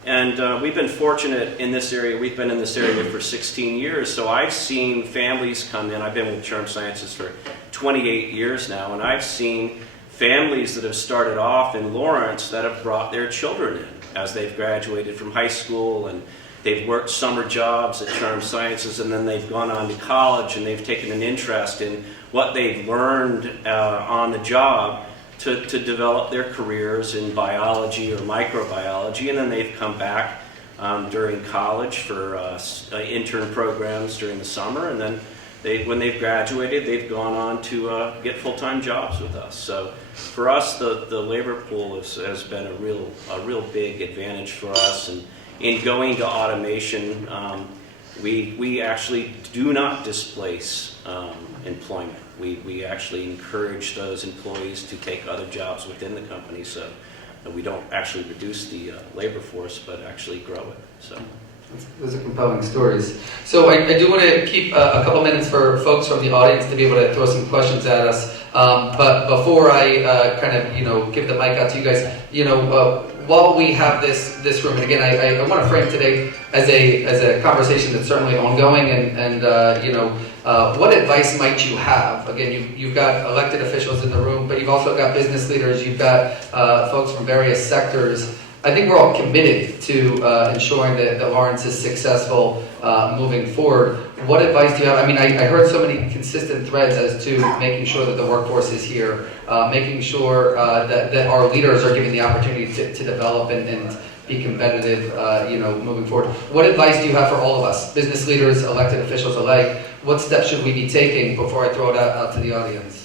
And we've been fortunate in this area. We've been in this area for 16 years. So I've seen families come in. I've been with Charm Sciences for 28 years now, and I've seen families that have started off in Lawrence that have brought their children in as they've graduated from high school, and they've worked summer jobs at Charm Sciences, and then they've gone on to college and they've taken an interest in what they've learned on the job to develop their careers in biology or microbiology, and then they've come back during college for intern programs during the summer, and then when they've graduated, they've gone on to get full-time jobs with us. So for us, the labor pool has been a real big advantage for us. And in going to automation, we actually do not displace employment. We actually encourage those employees to take other jobs within the company, so we don't actually reduce the labor force, but actually grow it. So. Those are compelling stories. So I do want to keep a couple minutes for folks from the audience to be able to throw some questions at us. But before I kind of give the mic out to you guys, while we have this room, and again I want to frame today as a conversation that's certainly ongoing, and what advice might you have? Again, you've got elected officials in the room, but you've also got business leaders, you've got folks from various sectors. I think we're all committed to ensuring that Lawrence is successful moving forward. What advice do you have? I mean, I heard so many consistent threads as to making sure that the workforce is here, making sure that our leaders are given the opportunity to develop and be competitive, moving forward. What advice do you have for all of us, business leaders, elected officials alike? What steps should we be taking before I throw it out to the audience?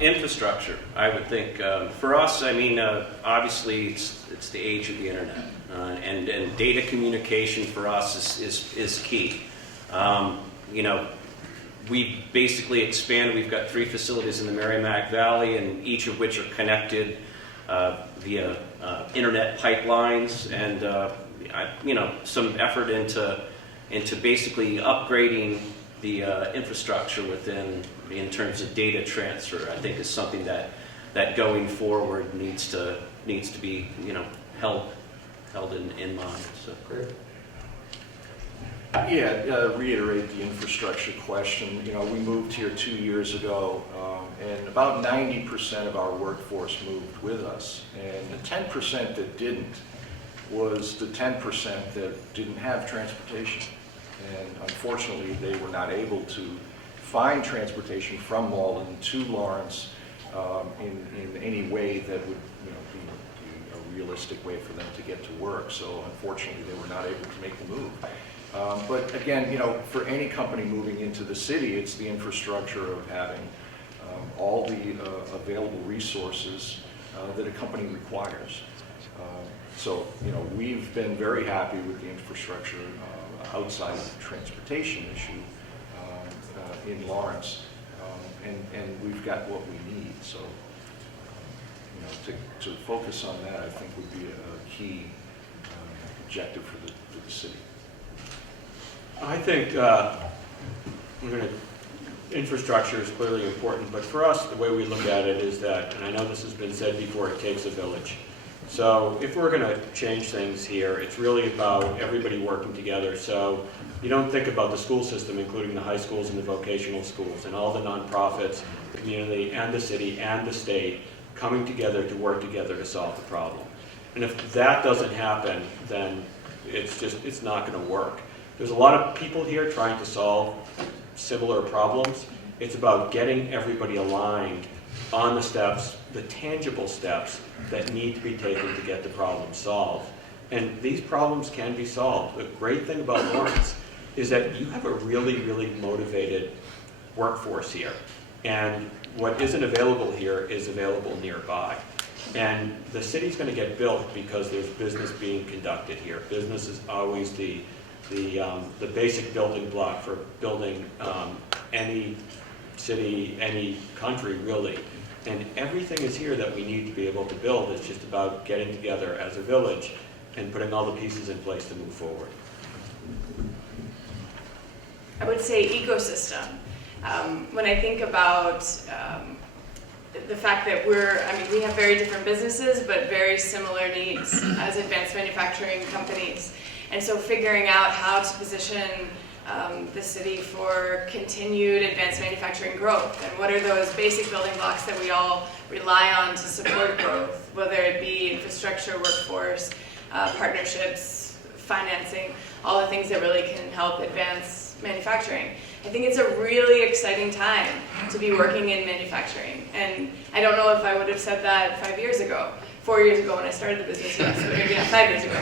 Infrastructure, I would think. For us, I mean, obviously it's the age of the internet, and data communication for us is key. We basically expanded. We've got 3 facilities in the Merrimack Valley, and each of which are connected via internet pipelines, and some effort into basically upgrading the infrastructure in terms of data transfer. I think is something that going forward needs to be held in mind. So. Great. Yeah, reiterate the infrastructure question. We moved here 2 years ago, and about 90% of our workforce moved with us. And the 10% that didn't was the 10% that didn't have transportation. And unfortunately, they were not able to find transportation from Malden to Lawrence in any way that would be a realistic way for them to get to work. So unfortunately, they were not able to make the move. But again, for any company moving into the city, it's the infrastructure of having all the available resources that a company requires. So we've been very happy with the infrastructure outside of the transportation issue in Lawrence, and we've got what we need. So to focus on that, I think would be a key objective for the city. I think infrastructure is clearly important, but for us, the way we look at it is that, and I know this has been said before, it takes a village. So if we're going to change things here, it's really about everybody working together. So you don't think about the school system, including the high schools and the vocational schools, and all the nonprofits, the community, and the city, and the state, coming together to work together to solve the problem. And if that doesn't happen, then it's not going to work. There's a lot of people here trying to solve similar problems. It's about getting everybody aligned on the steps, the tangible steps that need to be taken to get the problem solved. And these problems can be solved. The great thing about Lawrence is that you have a really, really motivated workforce here. And what isn't available here is available nearby. And the city's going to get built because there's business being conducted here. Business is always the basic building block for building any city, any country, really. And everything is here that we need to be able to build. It's just about getting together as a village and putting all the pieces in place to move forward. I would say ecosystem. When I think about the fact that we have very different businesses, but very similar needs as advanced manufacturing companies. And so figuring out how to position the city for continued advanced manufacturing growth, and what are those basic building blocks that we all rely on to support growth, whether it be infrastructure, workforce, partnerships, financing, all the things that really can help advance manufacturing. I think it's a really exciting time to be working in manufacturing. And I don't know if I would have said that 5 years ago, 4 years ago when I started the business, yes, but maybe not 5 years ago.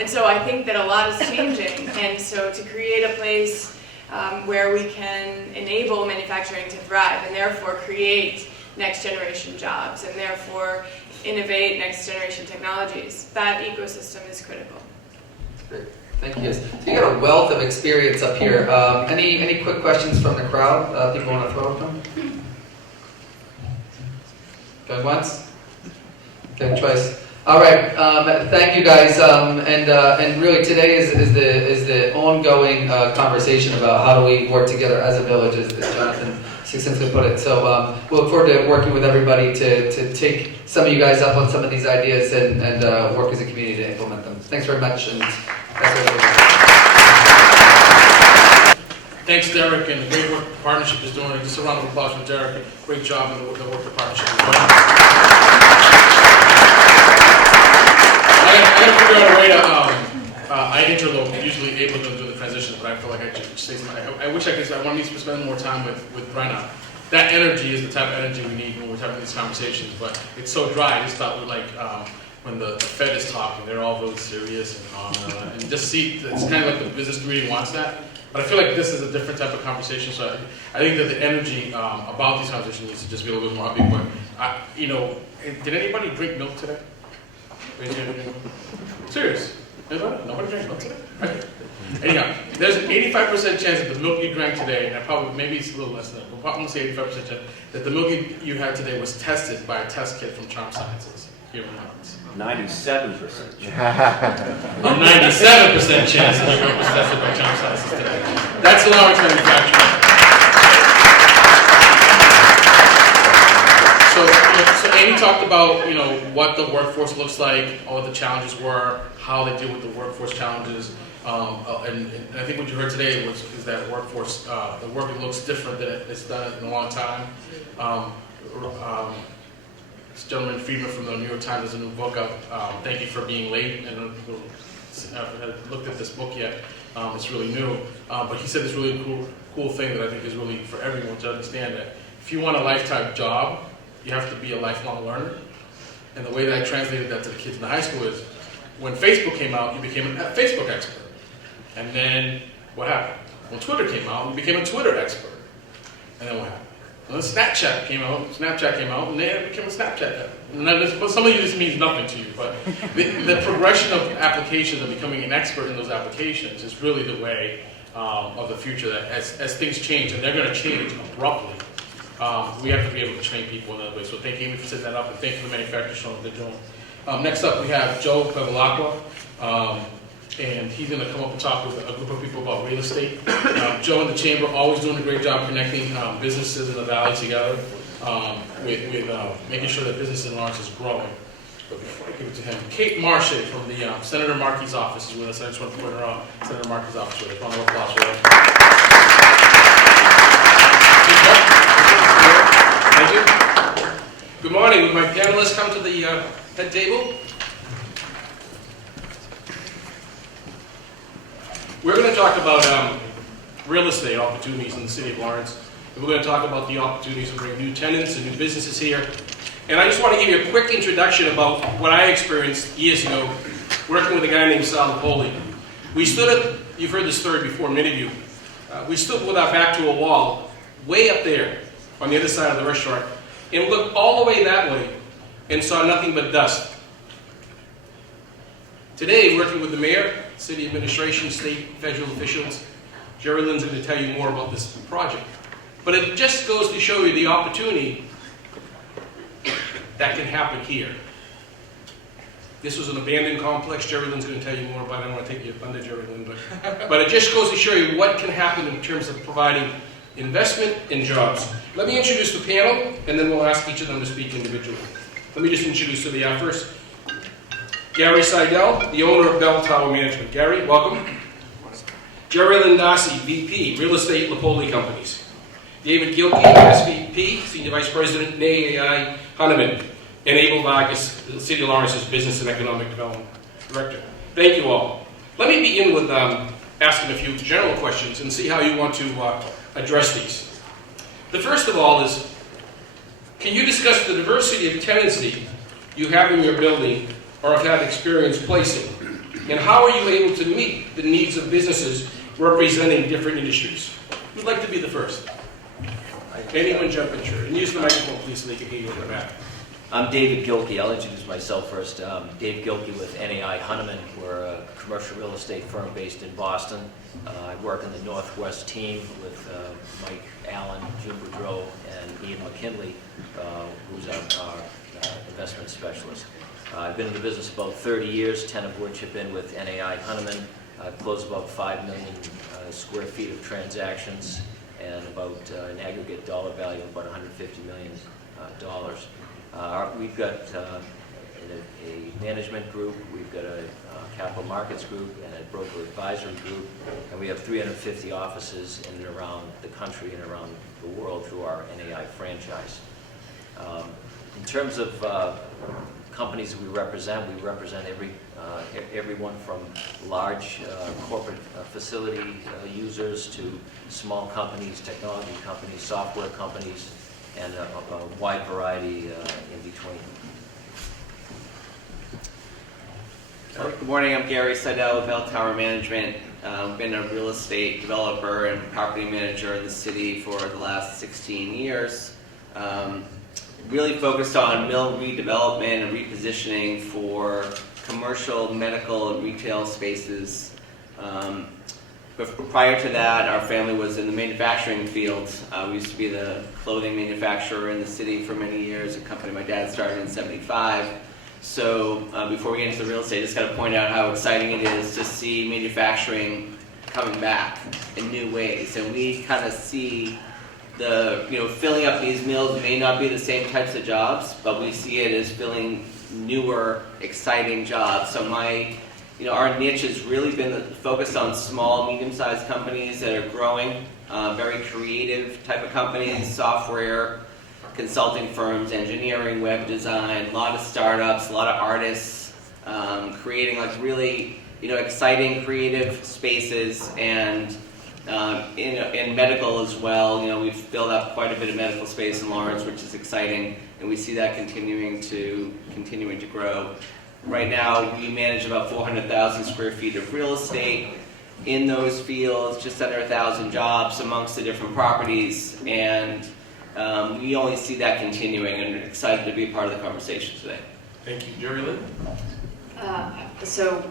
And so I think that a lot is changing. And so to create a place where we can enable manufacturing to thrive and therefore create next generation jobs and therefore innovate next generation technologies, that ecosystem is critical. Great. Thank you. So you got a wealth of experience up here. Any quick questions from the crowd? People want to throw at them? Going once? Going twice? All right. Thank you guys. And really today is the ongoing conversation about how do we work together as a village, as Jonathan succinctly put it. So we look forward to working with everybody to take some of you guys up on some of these ideas and work as a community to implement them. Thanks very much. And Thanks, Derek, and the great work the partnership is doing. Just a round of applause for Derek. Great job in the work the partnership is doing. I got to figure out a way to, I interlope, usually able to do the transitions, but I feel like I should say something. I wish I could, I want to spend more time with Brenna. That energy is the type of energy we need when we're having these conversations, but it's so dry. I just thought we when the Fed is talking, they're all really serious and just see, it's kind of like the business community wants that. But I feel like this is a different type of conversation, so I think that the energy about these conversations needs to just be a little bit more upbeat. But, did anybody drink milk today? Serious? Nobody drank milk today? Right. Anyhow, there's an 85% chance that the milk you drank today, and probably maybe it's a little less than that, but I'm going to say 85% chance that the milk you had today was tested by a test kit from Charm Sciences here in Lawrence. 97%. A 97% chance that your milk was tested by Charm Sciences today. That's Lawrence manufacturing. So Amy talked about what the workforce looks like, what the challenges were, how they deal with the workforce challenges, and I think what you heard today is that workforce, the work looks different than it's done in a long time. This gentleman Friedman from the New York Times has a new book out. Thank you for being late, and I haven't looked at this book yet. It's really new, but he said this really cool thing that I think is really for everyone to understand that if you want a lifetime job, you have to be a lifelong learner. And the way that I translated that to the kids in the high school is, when Facebook came out, you became a Facebook expert. And then what happened? When Twitter came out, you became a Twitter expert. And then what happened? When Snapchat came out, and then became a Snapchat. And some of you, this means nothing to you, but the progression of applications and becoming an expert in those applications is really the way of the future. That as things change, and they're going to change abruptly, we have to be able to train people in that way. So thank you for setting that up, and thank you to the manufacturers showing what they're doing. Next up, we have Joe Bevilacqua, and he's going to come up and talk with a group of people about real estate. Joe and the Chamber always doing a great job connecting businesses in the Valley together with making sure that business in Lawrence is growing. But before I give it to him, Kate Marche from the Senator Markey's office is with us. I just want to point her out. Senator Markey's office with us. Round of applause for her. Thank you. Good morning. Would my panelists come to the head table? We're going to talk about real estate opportunities in the city of Lawrence. And we're going to talk about the opportunities to bring new tenants and new businesses here. And I just want to give you a quick introduction about what I experienced years ago working with a guy named Sal Napoli. We stood at, you've heard this story before, many of you. We stood with our back to a wall way up there on the other side of the restaurant and looked all the way that way and saw nothing but dust. Today, working with the mayor, city administration, state, federal officials, Jerry Lynn's going to tell you more about this project. But it just goes to show you the opportunity that can happen here. This was an abandoned complex. Jerry Lynn's going to tell you more about it. I don't want to take you under Jerry Lynn, but it just goes to show you what can happen in terms of providing investment and jobs. Let me introduce the panel, and then we'll ask each of them to speak individually. Let me just introduce who they are first. Gary Seidel, the owner of Bell Tower Management. Gary, welcome. Jerry Lynn Darcy, VP, Real Estate Napoli Companies. David Gilkey, SVP, Senior Vice President, NAI Hunneman. And Abel Vargas, the City of Lawrence's Business and Economic Development Director. Thank you all. Let me begin with asking a few general questions and see how you want to address these. The first of all is, can you discuss the diversity of tenancy you have in your building or have had experience placing? And how are you able to meet the needs of businesses representing different industries? Who'd like to be the first? Anyone jump in, sure. And use the microphone, please, so they can hear you in the back. I'm David Gilkey. I'll introduce myself first. Dave Gilkey with NAI Hunneman. We're a commercial real estate firm based in Boston. I work in the Northwest team with Mike Allen, Jim Boudreau, and Ian McKinley, who's our investment specialist. I've been in the business about 30 years, 10 of which have been with NAI Hunneman. I've closed about 5 million square feet of transactions and about an aggregate dollar value of about $150 million. We've got a management group, we've got a capital markets group, and a broker advisory group, and we have 350 offices in and around the country and around the world through our NAI franchise. In terms of companies we represent everyone from large corporate facility users to small companies, technology companies, software companies, and a wide variety in between. Good morning, I'm Gary Seidel with Bell Tower Management. I've been a real estate developer and property manager in the city for the last 16 years. Really focused on mill redevelopment and repositioning for commercial, medical, and retail spaces. But prior to that, our family was in the manufacturing field. We used to be the clothing manufacturer in the city for many years, a company my dad started in '75. So before we get into the real estate, I just got to point out how exciting it is to see manufacturing coming back in new ways. And we kind of see filling up these mills may not be the same types of jobs, but we see it as filling newer, exciting jobs. So our niche has really been focused on small, medium-sized companies that are growing, very creative type of companies, software, consulting firms, engineering, web design, a lot of startups, a lot of artists, creating really exciting, creative spaces, and in medical as well. We've filled up quite a bit of medical space in Lawrence, which is exciting, and we see that continuing to grow. Right now, we manage about 400,000 square feet of real estate in those fields, just under 1,000 jobs amongst the different properties, and we only see that continuing, and we're excited to be a part of the conversation today. Thank you. Jerry Lynn? So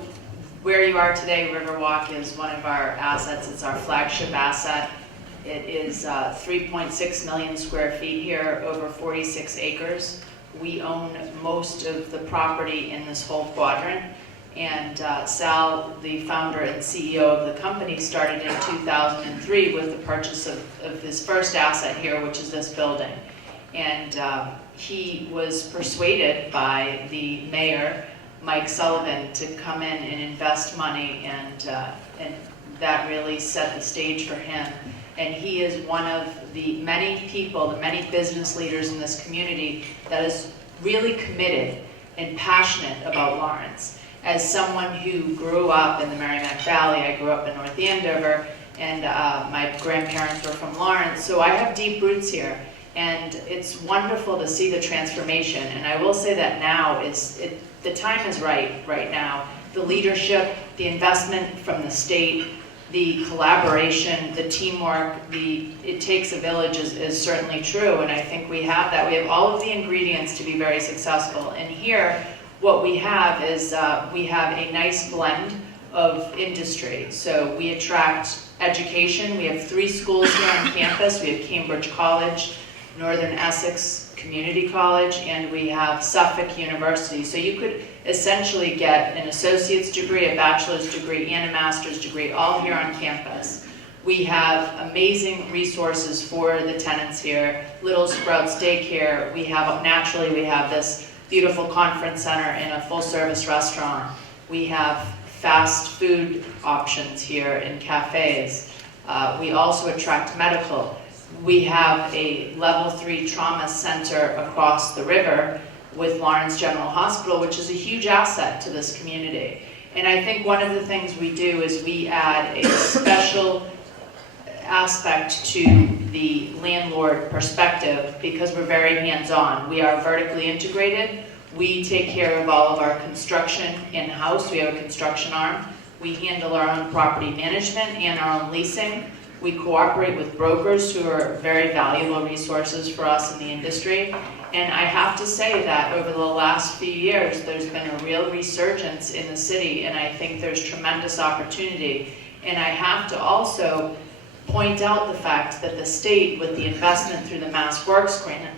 where you are today, Riverwalk is one of our assets. It's our flagship asset. It is 3.6 million square feet here, over 46 acres. We own most of the property in this whole quadrant. And Sal, the founder and CEO of the company, started in 2003 with the purchase of his first asset here, which is this building. And he was persuaded by the mayor, Mike Sullivan, to come in and invest money, and that really set the stage for him. And he is one of the many people, the many business leaders in this community that is really committed and passionate about Lawrence. As someone who grew up in the Merrimack Valley, I grew up in North Andover, and my grandparents were from Lawrence, so I have deep roots here. And it's wonderful to see the transformation. And I will say that now the time is right now. The leadership, the investment from the state, the collaboration, the teamwork, it takes a village is certainly true. And I think we have that. We have all of the ingredients to be very successful. And here, what we have is we have a nice blend of industry. So we attract education. We have 3 schools here on campus. We have Cambridge College, Northern Essex Community College, and we have Suffolk University. So you could essentially get an associate's degree, a bachelor's degree, and a master's degree all here on campus. We have amazing resources for the tenants here. Little Sprouts Daycare. We have this beautiful conference center and a full-service restaurant. We have fast food options here in cafes. We also attract medical. We have a level 3 trauma center across the river with Lawrence General Hospital, which is a huge asset to this community. And I think one of the things we do is we add a special aspect to the landlord perspective because we're very hands-on. We are vertically integrated. We take care of all of our construction in-house. We have a construction arm. We handle our own property management and our own leasing. We cooperate with brokers who are very valuable resources for us in the industry. And I have to say that over the last few years, there's been a real resurgence in the city, and I think there's tremendous opportunity. And I have to also point out the fact that the state, with the investment through the Mass Works grant,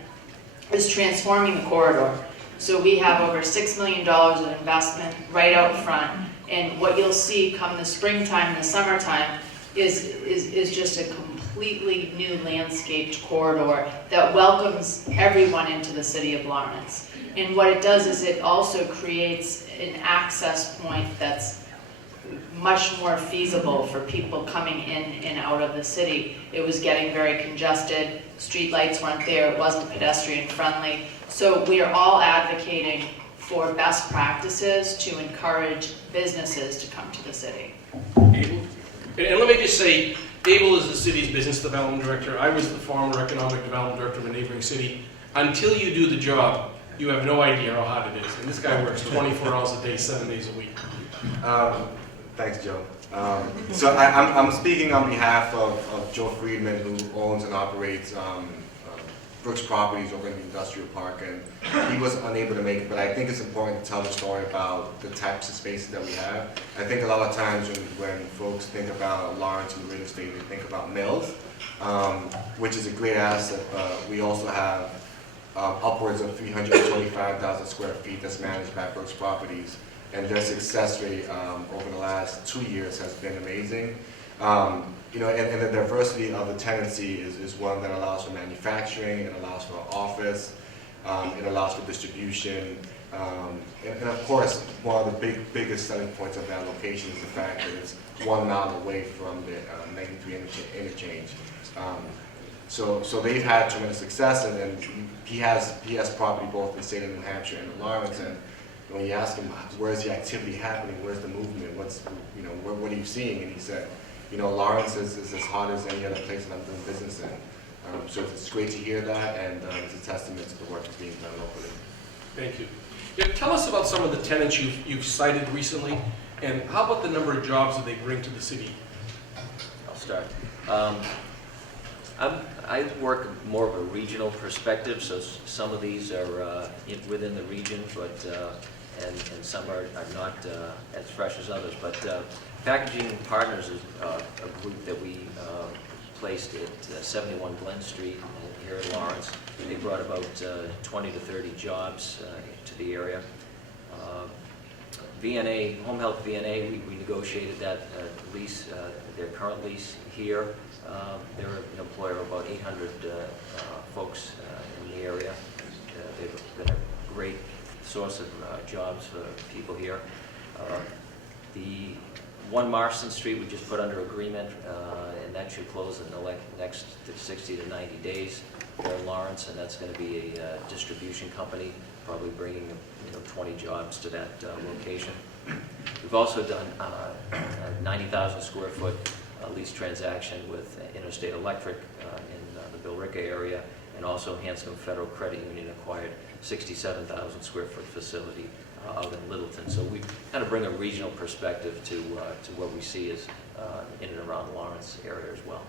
is transforming the corridor. So we have over $6 million of investment right out front. And what you'll see come the springtime and the summertime is just a completely new landscaped corridor that welcomes everyone into the city of Lawrence. And what it does is it also creates an access point that's much more feasible for people coming in and out of the city. It was getting very congested, street lights weren't there, it wasn't pedestrian friendly. So we are all advocating for best practices to encourage businesses to come to the city. Abel? And let me just say, Abel is the city's business development director. I was the former economic development director of a neighboring city. Until you do the job, you have no idea how hard it is. And this guy works 24 hours a day, 7 days a week. Thanks, Joe. So I'm speaking on behalf of Joe Friedman, who owns and operates Brooks Properties over in the industrial park, and he was unable to make it, but I think it's important to tell the story about the types of spaces that we have. I think a lot of times when folks think about Lawrence and real estate, they think about mills, which is a great asset, but we also have upwards of 325,000 square feet that's managed by Brooks Properties, and their success rate over the last 2 years has been amazing. You know, and the diversity of the tenancy is one that allows for manufacturing, it allows for office, it allows for distribution, and of course, one of the biggest selling points of that location is the fact that it's 1 mile away from the 93 interchange. So they've had tremendous success, and he has property both in the state of New Hampshire and in Lawrence, and when you ask him, where's the activity happening, where's the movement, what are you seeing, and he said, you know, Lawrence is as hot as any other place that I'm doing business in. So it's great to hear that, and it's a testament to the work that's being done locally. Thank you. Yeah, tell us about some of the tenants you've cited recently, and how about the number of jobs that they bring to the city? I'll start. I work more of a regional perspective, so some of these are within the region, but and some are not as fresh as others. But Packaging Partners is a group that we placed at 71 Glen Street here in Lawrence. They brought about 20 to 30 jobs to the area. VNA, Home Health VNA, we negotiated that lease, their current lease here. They're an employer of about 800 folks in the area. They've been a great source of jobs for people here. The 1 Marston Street we just put under agreement, and that should close in the next 60 to 90 days there in Lawrence, and that's going to be a distribution company, probably bringing 20 jobs to that location. We've also done a 90,000 square foot lease transaction with Interstate Electric in the Billerica area, and also Hanscom Federal Credit Union acquired 67,000 square foot facility out in Littleton. So we kind of bring a regional perspective to what we see as in and around Lawrence area as well.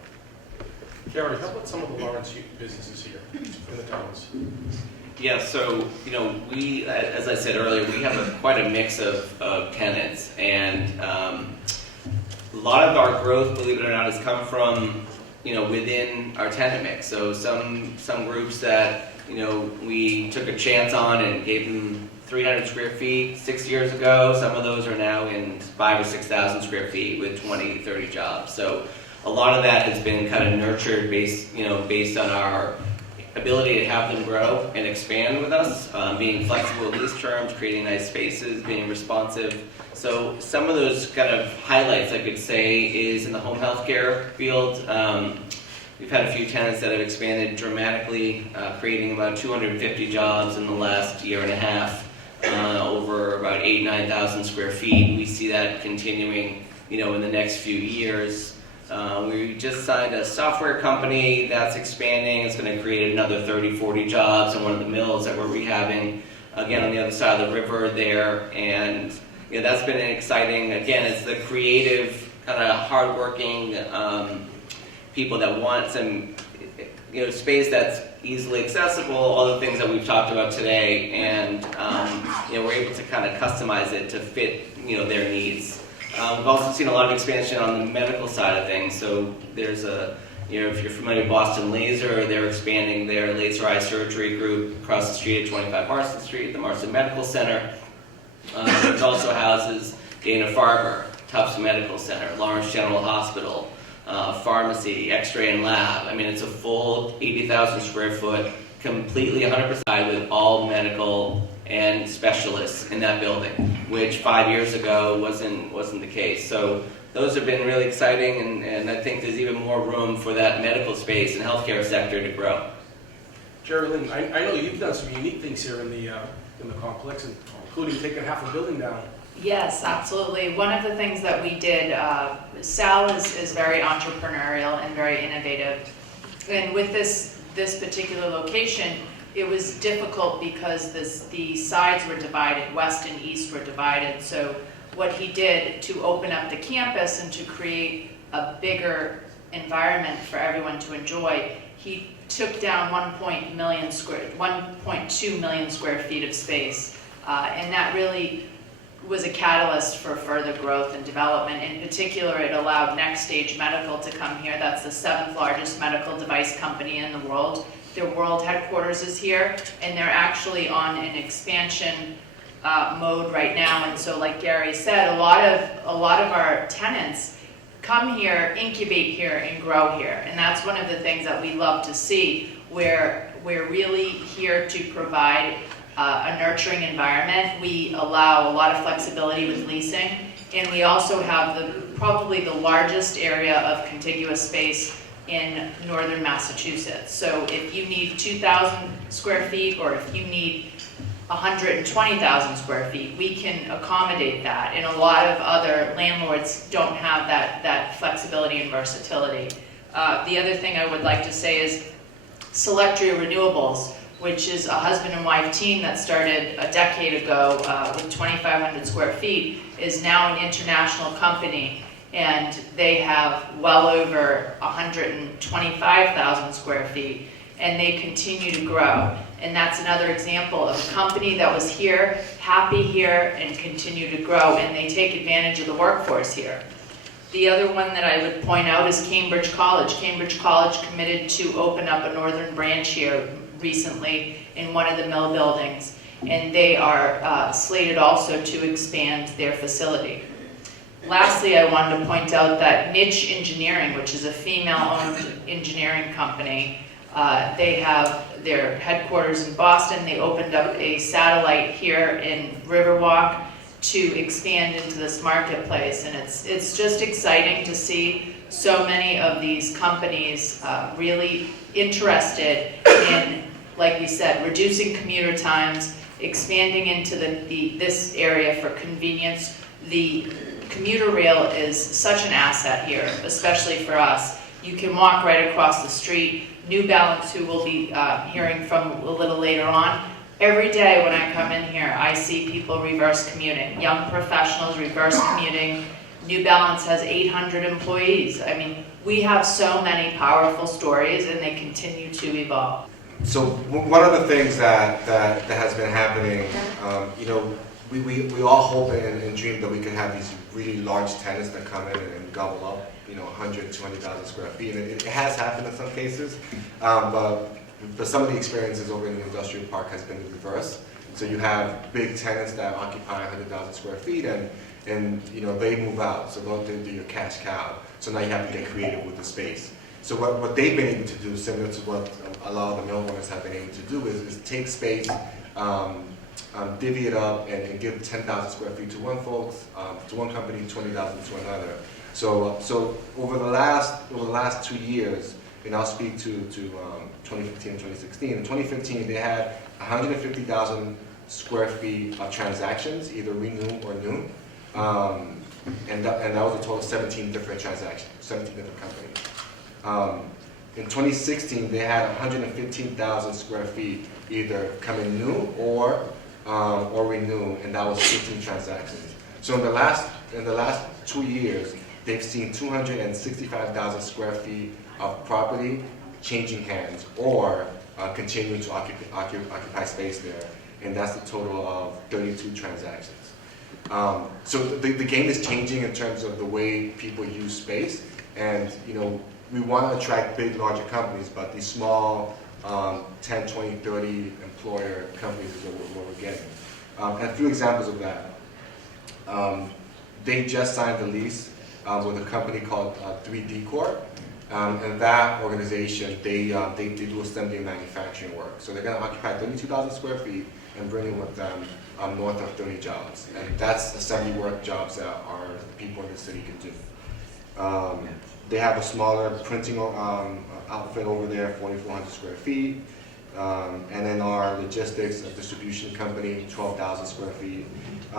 Gary, how about some of the Lawrence businesses here in the towns? Yeah, so, we, as I said earlier, we have quite a mix of tenants, and a lot of our growth, believe it or not, has come from, within our tenant mix. So some groups that, we took a chance on and gave them 300 square feet 6 years ago. Some of those are now in 5,000 or 6,000 square feet with 20, 30 jobs. So a lot of that has been kind of nurtured based on our ability to have them grow and expand with us, being flexible with lease terms, creating nice spaces, being responsive. So some of those kind of highlights I could say is in the home health care field. We've had a few tenants that have expanded dramatically, creating about 250 jobs in the last year and a half, over about 9,000 square feet. We see that continuing, in the next few years. We just signed a software company that's expanding. It's going to create another 30, 40 jobs in one of the mills that we're rehabbing, again, on the other side of the river there. And that's been exciting. Again, it's the creative, kind of hardworking people that want some space that's easily accessible, all the things that we've talked about today. And we're able to kind of customize it to fit their needs. We've also seen a lot of expansion on the medical side of things. So there's if you're familiar with Boston Laser, they're expanding their laser eye surgery group across the street at 25 Marston Street, the Marston Medical Center. It also houses Dana-Farber, Tufts Medical Center, Lawrence General Hospital, pharmacy, X-ray and lab. I mean, it's a full 80,000 square foot, completely 100% with all medical and specialists in that building, which 5 years ago wasn't the case. So those have been really exciting, and I think there's even more room for that medical space and healthcare sector to grow. Jerry Lynn, I know you've done some unique things here in the complex, including taking half a building down. Yes, absolutely. One of the things that we did, Sal is very entrepreneurial and very innovative. And with this particular location, it was difficult because the sides were divided, west and east were divided. So what he did to open up the campus and to create a bigger environment for everyone to enjoy, he took down 1.2 million square feet of space. And that really was a catalyst for further growth and development. In particular, it allowed Next Stage Medical to come here. That's the 7th largest medical device company in the world. Their world headquarters is here, and they're actually on an expansion mode right now. And so, like Gary said, a lot of our tenants come here, incubate here, and grow here. And that's one of the things that we love to see, where we're really here to provide a nurturing environment. We allow a lot of flexibility with leasing, and we also have probably the largest area of contiguous space in northern Massachusetts. So if you need 2,000 square feet, or if you need 120,000 square feet, we can accommodate that. And a lot of other landlords don't have that flexibility and versatility. The other thing I would like to say is Selectria Renewables, which is a husband and wife team that started a decade ago with 2,500 square feet, is now an international company, and they have well over 125,000 square feet, and they continue to grow. And that's another example of a company that was here, happy here, and continue to grow, and they take advantage of the workforce here. The other one that I would point out is Cambridge College. Cambridge College committed to open up a northern branch here recently in one of the mill buildings, and they are slated also to expand their facility. Lastly, I wanted to point out that Niche Engineering, which is a female-owned engineering company, they have their headquarters in Boston. They opened up a satellite here in Riverwalk to expand into this marketplace. And it's just exciting to see so many of these companies really interested in, like we said, reducing commuter times, expanding into this area for convenience. The commuter rail is such an asset here, especially for us. You can walk right across the street. New Balance, who we'll be hearing from a little later on, every day when I come in here, I see people reverse commuting. Young professionals reverse commuting. New Balance has 800 employees. I mean, we have so many powerful stories, and they continue to evolve. So one of the things that has been happening, you know, we all hope and dream that we can have these really large tenants that come in and gobble up, you know, 100, 200,000 square feet. And it has happened in some cases, but some of the experiences over in the industrial park has been the reverse. So you have big tenants that occupy 100,000 square feet, and you know, they move out, so they're your cash cow. So now you have to get creative with the space. So what they've been able to do, similar to what a lot of the mill owners have been able to do, is take space, divvy it up, and give 10,000 square feet to one company, 20,000 to another. So over the last 2 years, and I'll speak to 2015 and 2016. In 2015, they had 150,000 square feet of transactions, either renew or new, and that was a total of 17 different transactions, 17 different companies. In 2016, they had 115,000 square feet either coming new or renew, and that was 15 transactions. So in the last 2 years, they've seen 265,000 square feet of property changing hands or continuing to occupy space there, and that's a total of 32 transactions. So the game is changing in terms of the way people use space, and you know, we want to attract big, larger companies, but these small 10, 20, 30 employer companies is what we're getting. And a few examples of that. They just signed a lease with a company called 3D Corp. And that organization, they do assembly and manufacturing work. So they're going to occupy 32,000 square feet and bring in with them north of 30 jobs. And that's assembly work jobs that our people in the city can do. They have a smaller printing outfit over there, 4,400 square feet. And then our logistics distribution company, 12,000 square feet.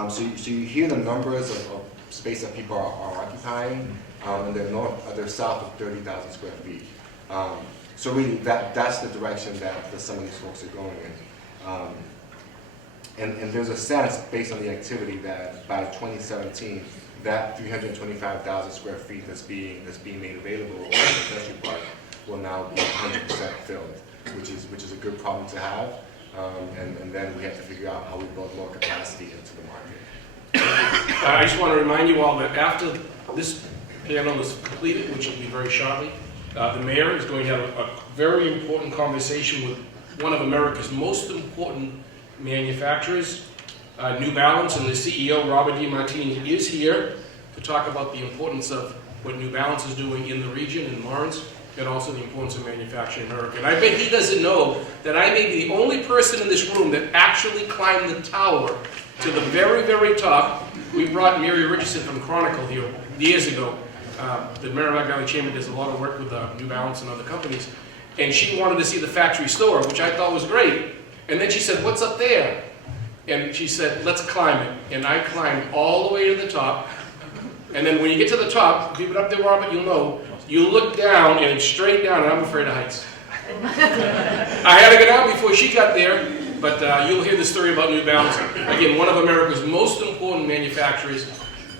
So you hear the numbers of space that people are occupying, and they're south of 30,000 square feet. So really, that's the direction that some of these folks are going in. And there's a sense, based on the activity, that by 2017, that 325,000 square feet that's being made available in the industrial park will now be 100% filled, which is a good problem to have. And then we have to figure out how we build more capacity into the market. I just want to remind you all that after this panel is completed, which will be very shortly, the mayor is going to have a very important conversation with one of America's most important manufacturers, New Balance, and the CEO, Robert DiMartini, is here to talk about the importance of what New Balance is doing in the region, in Lawrence, and also the importance of manufacturing in America. And I bet he doesn't know that I may be the only person in this room that actually climbed the tower to the very, very top. We brought Mary Richardson from Chronicle here years ago. The Merrimack Valley Chamber does a lot of work with New Balance and other companies. And she wanted to see the factory store, which I thought was great. And then she said, "What's up there?" And she said, "Let's climb it." And I climbed all the way to the top. And then when you get to the top, if you've been up there, Robert, you'll know, you look down and it's straight down, and I'm afraid of heights. I had to get out before she got there, but you'll hear the story about New Balance. Again, one of America's most important manufacturers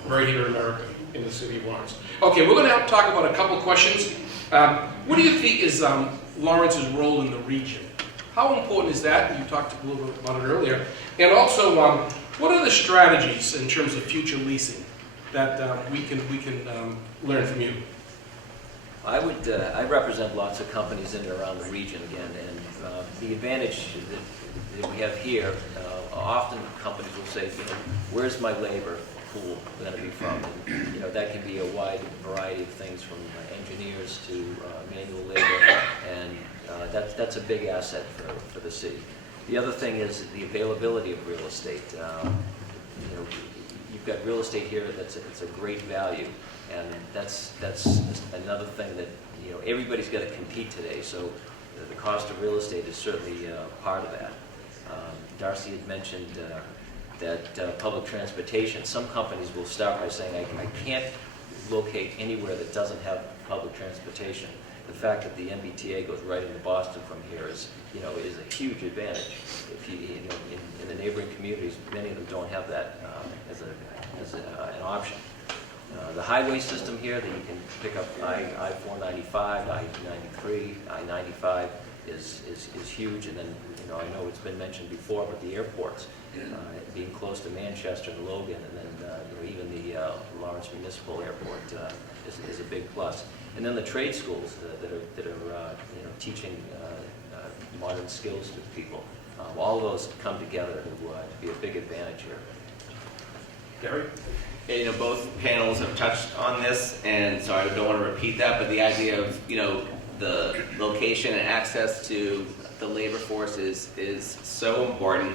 right here in America, in the city of Lawrence. Okay, we're going to talk about a couple questions. What do you think is Lawrence's role in the region? How important is that? You talked a little bit about it earlier. And also, what are the strategies in terms of future leasing that we can learn from you? I represent lots of companies in and around the region again, and the advantage that we have here, often companies will say, you know, where's my labor pool going to be from? And, you know, that can be a wide variety of things, from engineers to manual labor, and that's a big asset for the city. The other thing is the availability of real estate. You know, we've got real estate here it's a great value, and that's another thing that, you know, everybody's got to compete today, so the cost of real estate is certainly part of that. Darcy had mentioned that public transportation, some companies will start by saying, I can't locate anywhere that doesn't have public transportation. The fact that the MBTA goes right into Boston from here is, you know, is a huge advantage. If you know, in the neighboring communities, many of them don't have that as an option. The highway system here that you can pick up I-495, I-93, I-95 is huge, and then, you know, I know it's been mentioned before, but the airports, being close to Manchester and Logan, and then you know, even the Lawrence Municipal Airport is a big plus. And then the trade schools that are you know, teaching modern skills to people. All of those come together to be a big advantage here. Gary? You know, both panels have touched on this, and so I don't want to repeat that, but the idea of, you know, the location and access to the labor force is so important.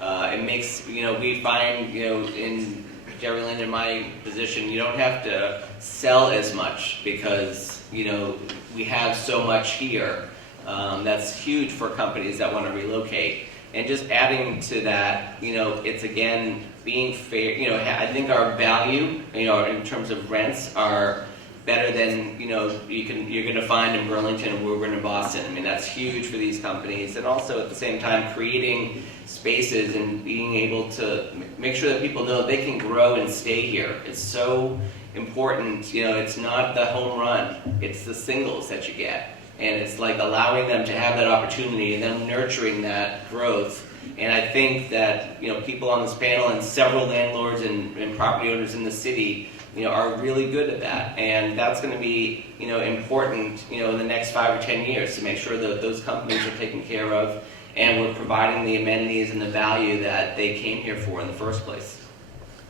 It makes, you know, we find, you know, in Jerry Lynn, in my position, you don't have to sell as much because, you know, we have so much here. That's huge for companies that want to relocate. And just adding to that, you know, it's again being fair. You know, I think our value, you know, in terms of rents are better than, you know, you're going to find in Burlington, Woburn, and Boston. I mean, that's huge for these companies. And also at the same time, creating spaces and being able to make sure that people know they can grow and stay here. It's so important. You know, it's not the home run, it's the singles that you get. And it's like allowing them to have that opportunity and them nurturing that growth. And I think that, you know, people on this panel and several landlords and property owners in the city, you know, are really good at that. And that's going to be, you know, important, you know, in the next 5 or 10 years to make sure that those companies are taken care of and we're providing the amenities and the value that they came here for in the first place.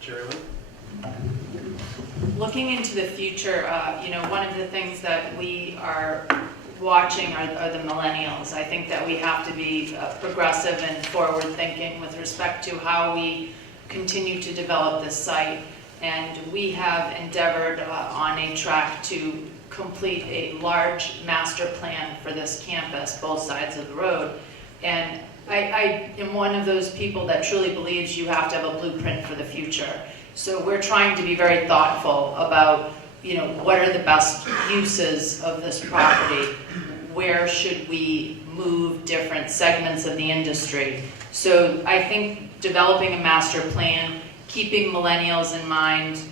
Jerry Lynn? Looking into the future, you know, one of the things that we are watching are the millennials. I think that we have to be progressive and forward-thinking with respect to how we continue to develop this site. And we have endeavored on a track to complete a large master plan for this campus, both sides of the road. And I am one of those people that truly believes you have to have a blueprint for the future. So we're trying to be very thoughtful about, you know, what are the best uses of this property? Where should we move different segments of the industry? So I think developing a master plan, keeping millennials in mind,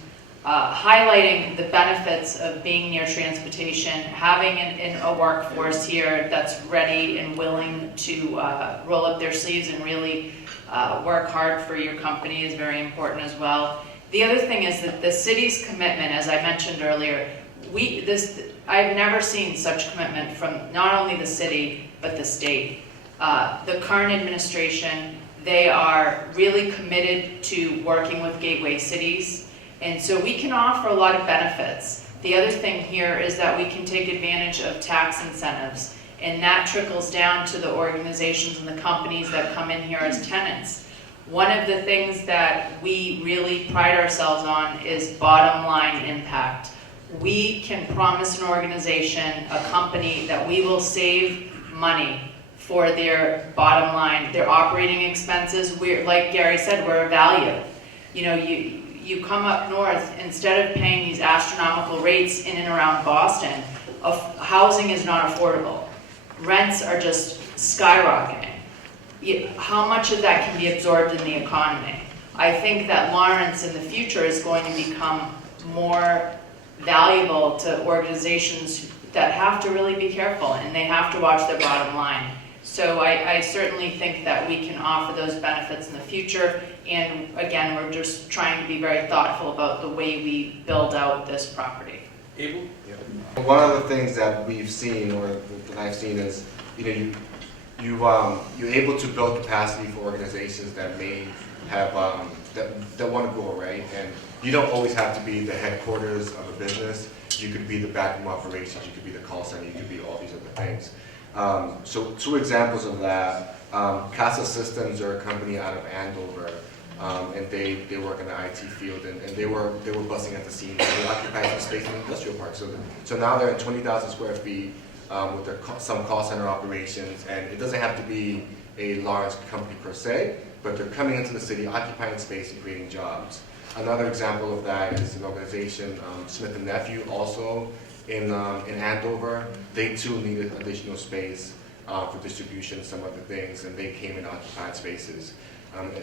highlighting the benefits of being near transportation, having a workforce here that's ready and willing to roll up their sleeves and really work hard for your company is very important as well. The other thing is that the city's commitment, as I mentioned earlier, I've never seen such commitment from not only the city, but the state. The current administration, they are really committed to working with gateway cities, and so we can offer a lot of benefits. The other thing here is that we can take advantage of tax incentives, and that trickles down to the organizations and the companies that come in here as tenants. One of the things that we really pride ourselves on is bottom line impact. We can promise an organization, a company, that we will save money for their bottom line, their operating expenses. We're, like Gary said, we're a value. You know, you come up north, instead of paying these astronomical rates in and around Boston, housing is not affordable. Rents are just skyrocketing. How much of that can be absorbed in the economy? I think that Lawrence in the future is going to become more valuable to organizations that have to really be careful and they have to watch their bottom line. So I certainly think that we can offer those benefits in the future, and again, we're just trying to be very thoughtful about the way we build out this property. Abel? Yeah. One of the things that we've seen, or that I've seen, is, you know, you're able to build capacity for organizations that may have that want to grow, right? And you don't always have to be the headquarters of a business. You could be the backroom operations. You could be the call center. You could be all these other things. So 2 examples of that. Casa Systems are a company out of Andover. and they work in the IT field, and they were busting at the seams. They occupied some space in the industrial park. So now they're in 20,000 square feet with their some call center operations, and it doesn't have to be a large company per se, but they're coming into the city, occupying space and creating jobs. Another example of that is an organization, Smith & Nephew, also in Andover. They too needed additional space for distribution and some other things, and they came and occupied spaces.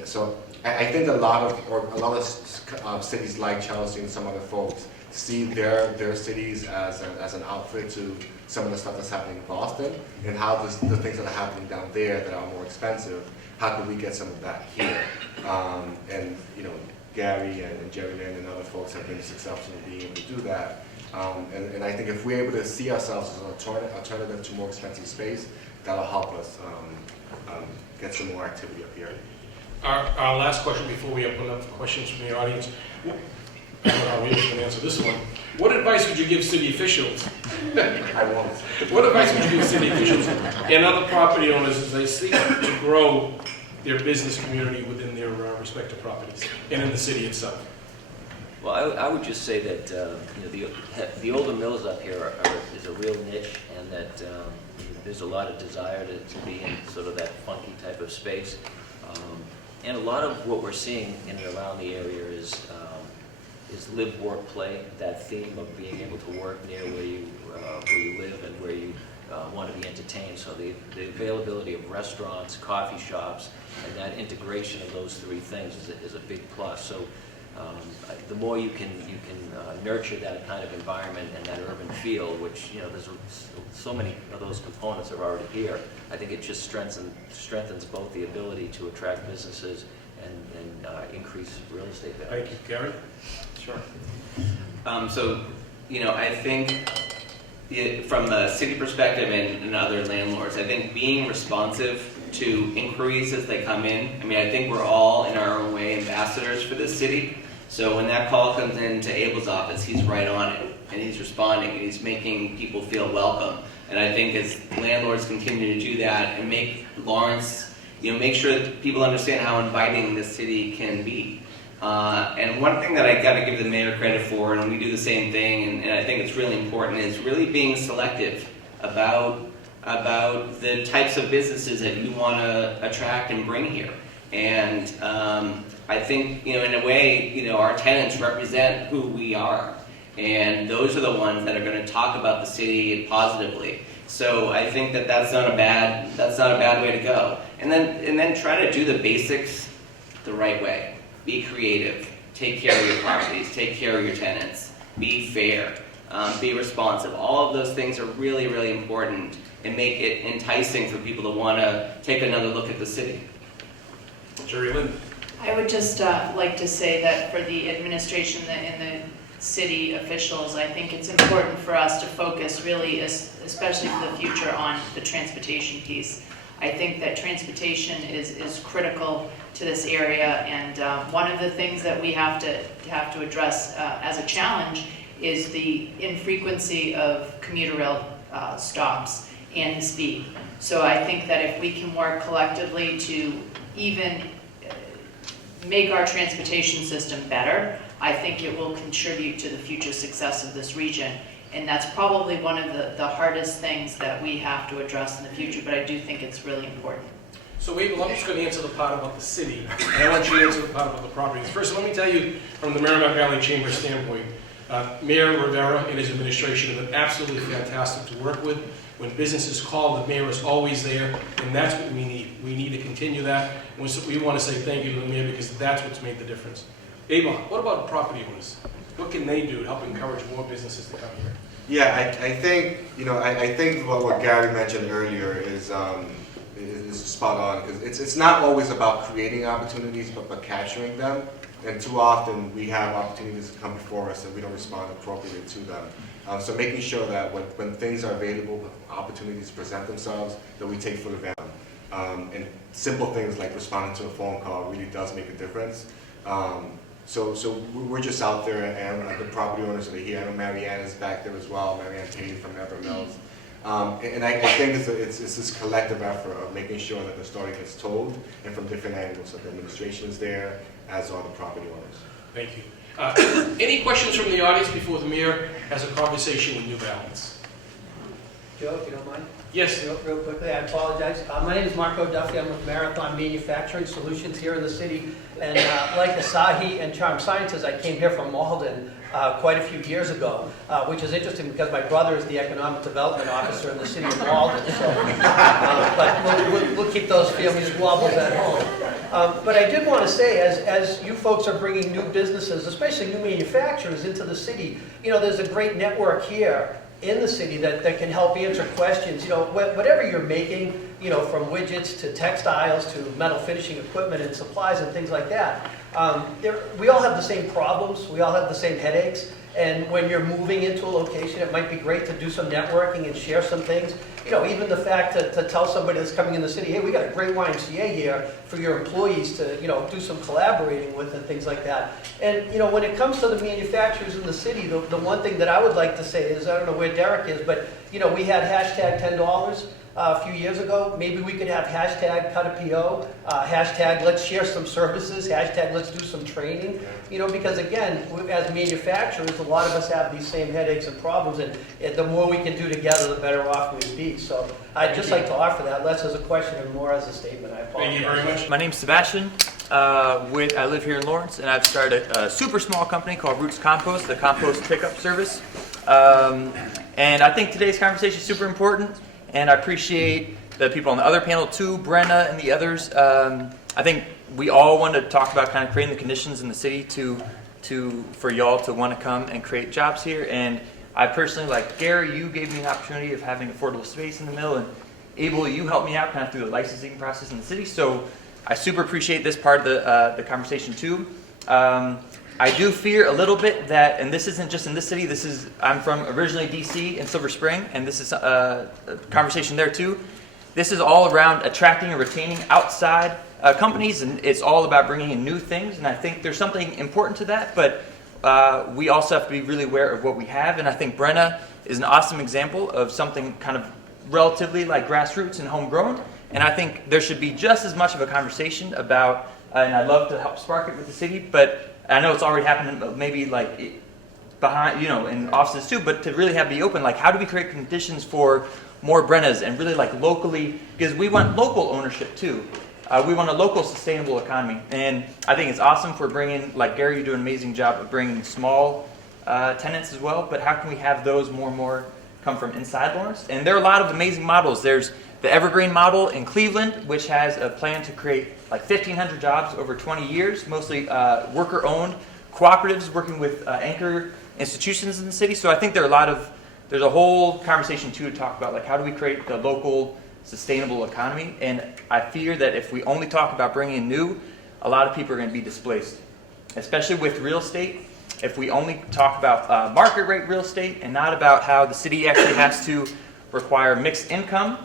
So I think a lot of cities like Chelsea and some other folks see their cities as an outfit to some of the stuff that's happening in Boston, and how the things that are happening down there that are more expensive, how can we get some of that here? And you know, Gary and Jerry Lynn and other folks have been successful in being able to do that. And I think if we're able to see ourselves as an alternative to more expensive space, that'll help us get some more activity up here. Our last question before we open up for questions from the audience. I don't know how we can answer this one. What advice would you give city officials? I won't. What advice would you give city officials and other property owners as they seek to grow their business community within their respective properties and in the city itself? Well, I would just say that you know, the older mills up here is a real niche, and that there's a lot of desire to be in sort of that funky type of space. And a lot of what we're seeing in and around the area is live, work, play. That theme of being able to work near where you live and where you want to be entertained. So the availability of restaurants, coffee shops, and that integration of those three things is a big plus. So the more you can nurture that kind of environment and that urban feel, which, you know, there's so many of those components are already here. I think it just strengthens both the ability to attract businesses and increase real estate value. Thank you. Gary? Sure. So, you know, I think from a city perspective and other landlords, I think being responsive to inquiries as they come in. I mean, I think we're all in our own way ambassadors for this city. So when that call comes into Abel's office, he's right on it, and he's responding, and he's making people feel welcome. And I think as landlords continue to do that and make Lawrence, you know, make sure that people understand how inviting this city can be. And one thing that I got to give the mayor credit for, and we do the same thing, and I think it's really important, is really being selective about the types of businesses that you want to attract and bring here. And I think, you know, in a way, you know, our tenants represent who we are, and those are the ones that are going to talk about the city positively. So I think that that's not a bad way to go. And then try to do the basics the right way. Be creative. Take care of your properties. Take care of your tenants. Be fair. Be responsive. All of those things are really, really important, and make it enticing for people to want to take another look at the city. Jerry Lynn? I would just like to say that for the administration and the city officials, I think it's important for us to focus really, especially for the future, on the transportation piece. I think that transportation is critical to this area, and one of the things that we have to address as a challenge is the infrequency of commuter rail stops and the speed. So I think that if we can work collectively to even make our transportation system better, I think it will contribute to the future success of this region. And that's probably one of the hardest things that we have to address in the future, but I do think it's really important. So Abel, I'm just going to answer the part about the city, and I want you to answer the part about the properties. First, let me tell you from the Merrimack Valley Chamber standpoint, Mayor Rivera and his administration have been absolutely fantastic to work with. When businesses call, the mayor is always there, and that's what we need. We need to continue that. And we want to say thank you to the mayor, because that's what's made the difference. Abel, what about property owners? What can they do to help encourage more businesses to come here? Yeah, I think, you know, I think what Gary mentioned earlier is spot on, because it's not always about creating opportunities, but capturing them. And too often we have opportunities to come before us and we don't respond appropriately to them. So making sure that when things are available, when opportunities present themselves, that we take full advantage of them. And simple things like responding to a phone call really does make a difference. So we're just out there, and the property owners are here. I know Marianne is back there as well, Marianne Payne from Everett Mills. And I think it's this collective effort of making sure that the story gets told and from different angles, that the administration is there, as are the property owners. Thank you. Any questions from the audience before the mayor has a conversation with New Balance? Joe, if you don't mind? Yes. Real quickly, I apologize. My name is Marco Duffy. I'm with Marathon Manufacturing Solutions here in the city. And like Asahi and Charm Sciences, I came here from Malden quite a few years ago, which is interesting because my brother is the economic development officer in the city of Malden. So, but we'll keep those family squabbles at home. But I did want to say, as you folks are bringing new businesses, especially new manufacturers, into the city, you know, there's a great network here in the city that can help answer questions. You know, whatever you're making, you know, from widgets to textiles to metal finishing equipment and supplies and things like that. We all have the same problems. We all have the same headaches. And when you're moving into a location, it might be great to do some networking and share some things. You know, even the fact to tell somebody that's coming in the city, hey, we got a great YMCA here for your employees to, you know, do some collaborating with and things like that. And, you know, when it comes to the manufacturers in the city, the one thing that I would like to say is, I don't know where Derek is, but, you know, we had hashtag $10 a few years ago. Maybe we could have hashtag cut a PO, hashtag let's share some services, hashtag let's do some training. You know, because again, as manufacturers, a lot of us have these same headaches and problems, and the more we can do together, the better off we'd be. So I'd just like to offer that, less as a question and more as a statement. I apologize. Thank you very much. My name's Sebastian. I live here in Lawrence, and I've started a super small company called Roots Compost, the compost pickup service. And I think today's conversation is super important, and I appreciate the people on the other panel too, Brenna and the others. I think we all want to talk about kind of creating the conditions in the city for y'all to want to come and create jobs here. And I personally, like Gary, you gave me the opportunity of having affordable space in the mill, and Abel, you helped me out kind of through the licensing process in the city. So I super appreciate this part of the conversation too. I do fear a little bit that, and this isn't just in this city, I'm from originally DC in Silver Spring, and this is a conversation there too. This is all around attracting and retaining outside companies, and it's all about bringing in new things, and I think there's something important to that, but we also have to be really aware of what we have, and I think Brenna is an awesome example of something kind of relatively like grassroots and homegrown, and I think there should be just as much of a conversation about, and I'd love to help spark it with the city, but I know it's already happening maybe like behind, you know, in offices too, but to really be open, like how do we create conditions for more Brennas and really like locally, because we want local ownership too. We want a local sustainable economy, and I think it's awesome for bringing, like Gary, you do an amazing job of bringing small tenants as well, but how can we have those more and more come from inside Lawrence? And there are a lot of amazing models. There's the Evergreen model in Cleveland, which has a plan to create like 1,500 jobs over 20 years, mostly worker-owned cooperatives working with anchor institutions in the city. So I think there's a whole conversation too to talk about, like how do we create the local sustainable economy? And I fear that if we only talk about bringing in new, a lot of people are going to be displaced, especially with real estate. If we only talk about market rate real estate and not about how the city actually has to require mixed income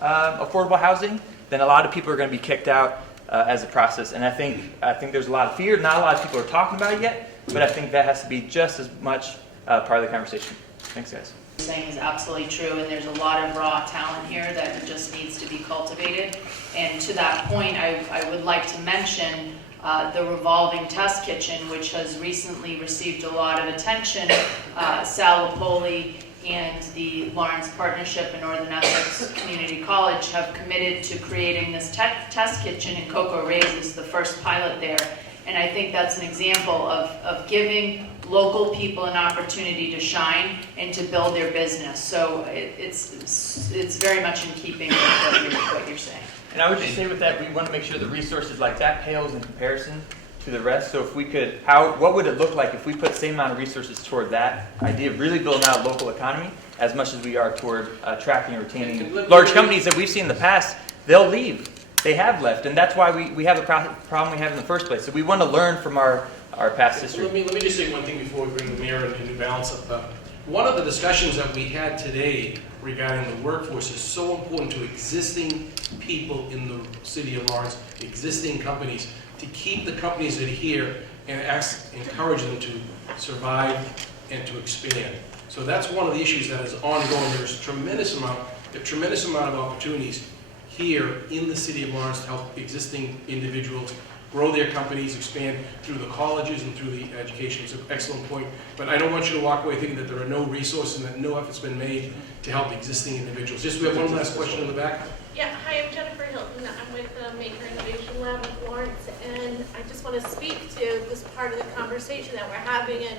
affordable housing, then a lot of people are going to be kicked out as a process. And I think there's a lot of fear. Not a lot of people are talking about it yet, but I think that has to be just as much part of the conversation. Thanks, guys. What you're saying is absolutely true, and there's a lot of raw talent here that just needs to be cultivated. And to that point, I would like to mention the revolving test kitchen, which has recently received a lot of attention. Sal Lapoli and the Lawrence Partnership and Northern Essex Community College have committed to creating this test kitchen, and Coco Ray's is the first pilot there. And I think that's an example of giving local people an opportunity to shine and to build their business. So it's very much in keeping with what you're saying. And I would just say with that, we want to make sure the resources like that pales in comparison to the rest. So if we could, what would it look like if we put the same amount of resources toward that idea of really building out a local economy as much as we are toward attracting and retaining large companies that we've seen in the past? They'll leave. They have left, and that's why we have the problem we have in the first place. So we want to learn from our past history. Let me just say one thing before we bring the mayor and New Balance up. One of the discussions that we had today regarding the workforce is so important to existing people in the city of Lawrence, existing companies, to keep the companies that are here and encourage them to survive and to expand. So that's one of the issues that is ongoing. There's a tremendous amount of opportunities here in the city of Lawrence to help existing individuals grow their companies, expand through the colleges and through the education. It's an excellent point. But I don't want you to walk away thinking that there are no resources and that no effort's been made to help existing individuals. Just, we have one last question in the back. Yeah, hi, I'm Jennifer Hilton. I'm with the Maker Innovation Lab in Florence, and I just want to speak to this part of the conversation that we're having and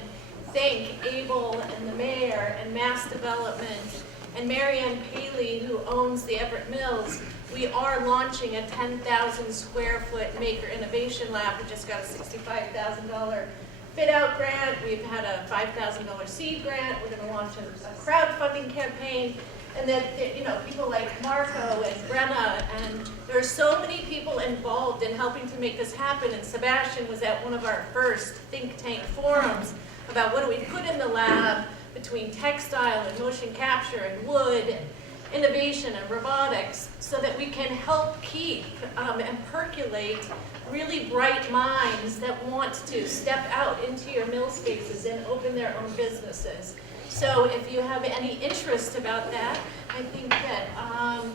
thank Abel and the mayor and Mass Development and Marianne Paley, who owns the Everett Mills. We are launching a 10,000 square foot Maker Innovation Lab. We just got a $65,000 fit out grant. We've had a $5,000 seed grant. We're going to launch a crowdfunding campaign. And then, you know, people like Marco and Brenna, and there are so many people involved in helping to make this happen. And Sebastian was at one of our first think tank forums about what do we put in the lab between textile and motion capture and wood and innovation and robotics, so that we can help keep and percolate really bright minds that want to step out into your mill spaces and open their own businesses. So if you have any interest about that, I think that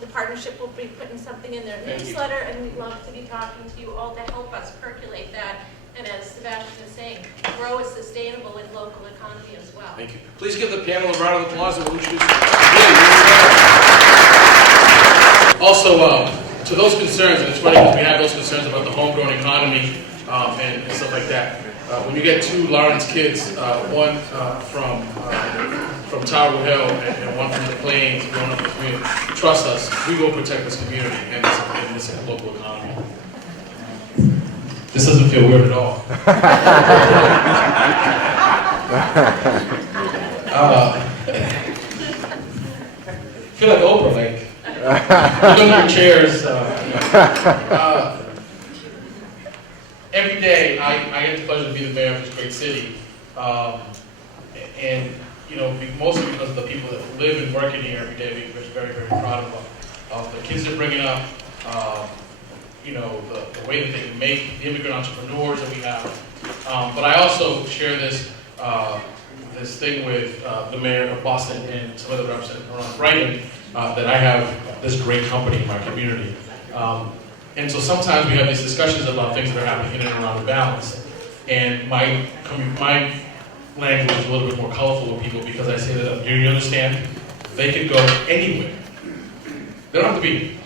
the partnership will be putting something in their newsletter, and we'd love to be talking to you all to help us percolate that. And as Sebastian is saying, grow a sustainable and local economy as well. Thank you. Please give the panel a round of applause and we'll introduce Also, to those concerns, and it's funny because we have those concerns about the homegrown economy and stuff like that. When you get two Lawrence kids, one from Tower Hill and one from the Plains, growing up in the community, trust us, we will protect this community and this local economy. This doesn't feel weird at all. I feel like Oprah, like, look at your chairs. Every day, I get the pleasure to be the mayor of this great city. And, you know, mostly because of the people that live and work in here every day, we're very, very proud of the kids they're bringing up. You know, the way that they make the immigrant entrepreneurs that we have. But I also share this this thing with the mayor of Boston and some other representatives around Brighton, that I have this great company in my community. And so sometimes we have these discussions about things that are happening in and around the balance. And my language is a little bit more colorful with people because I say that, do you understand? They could go anywhere. They don't have to be here.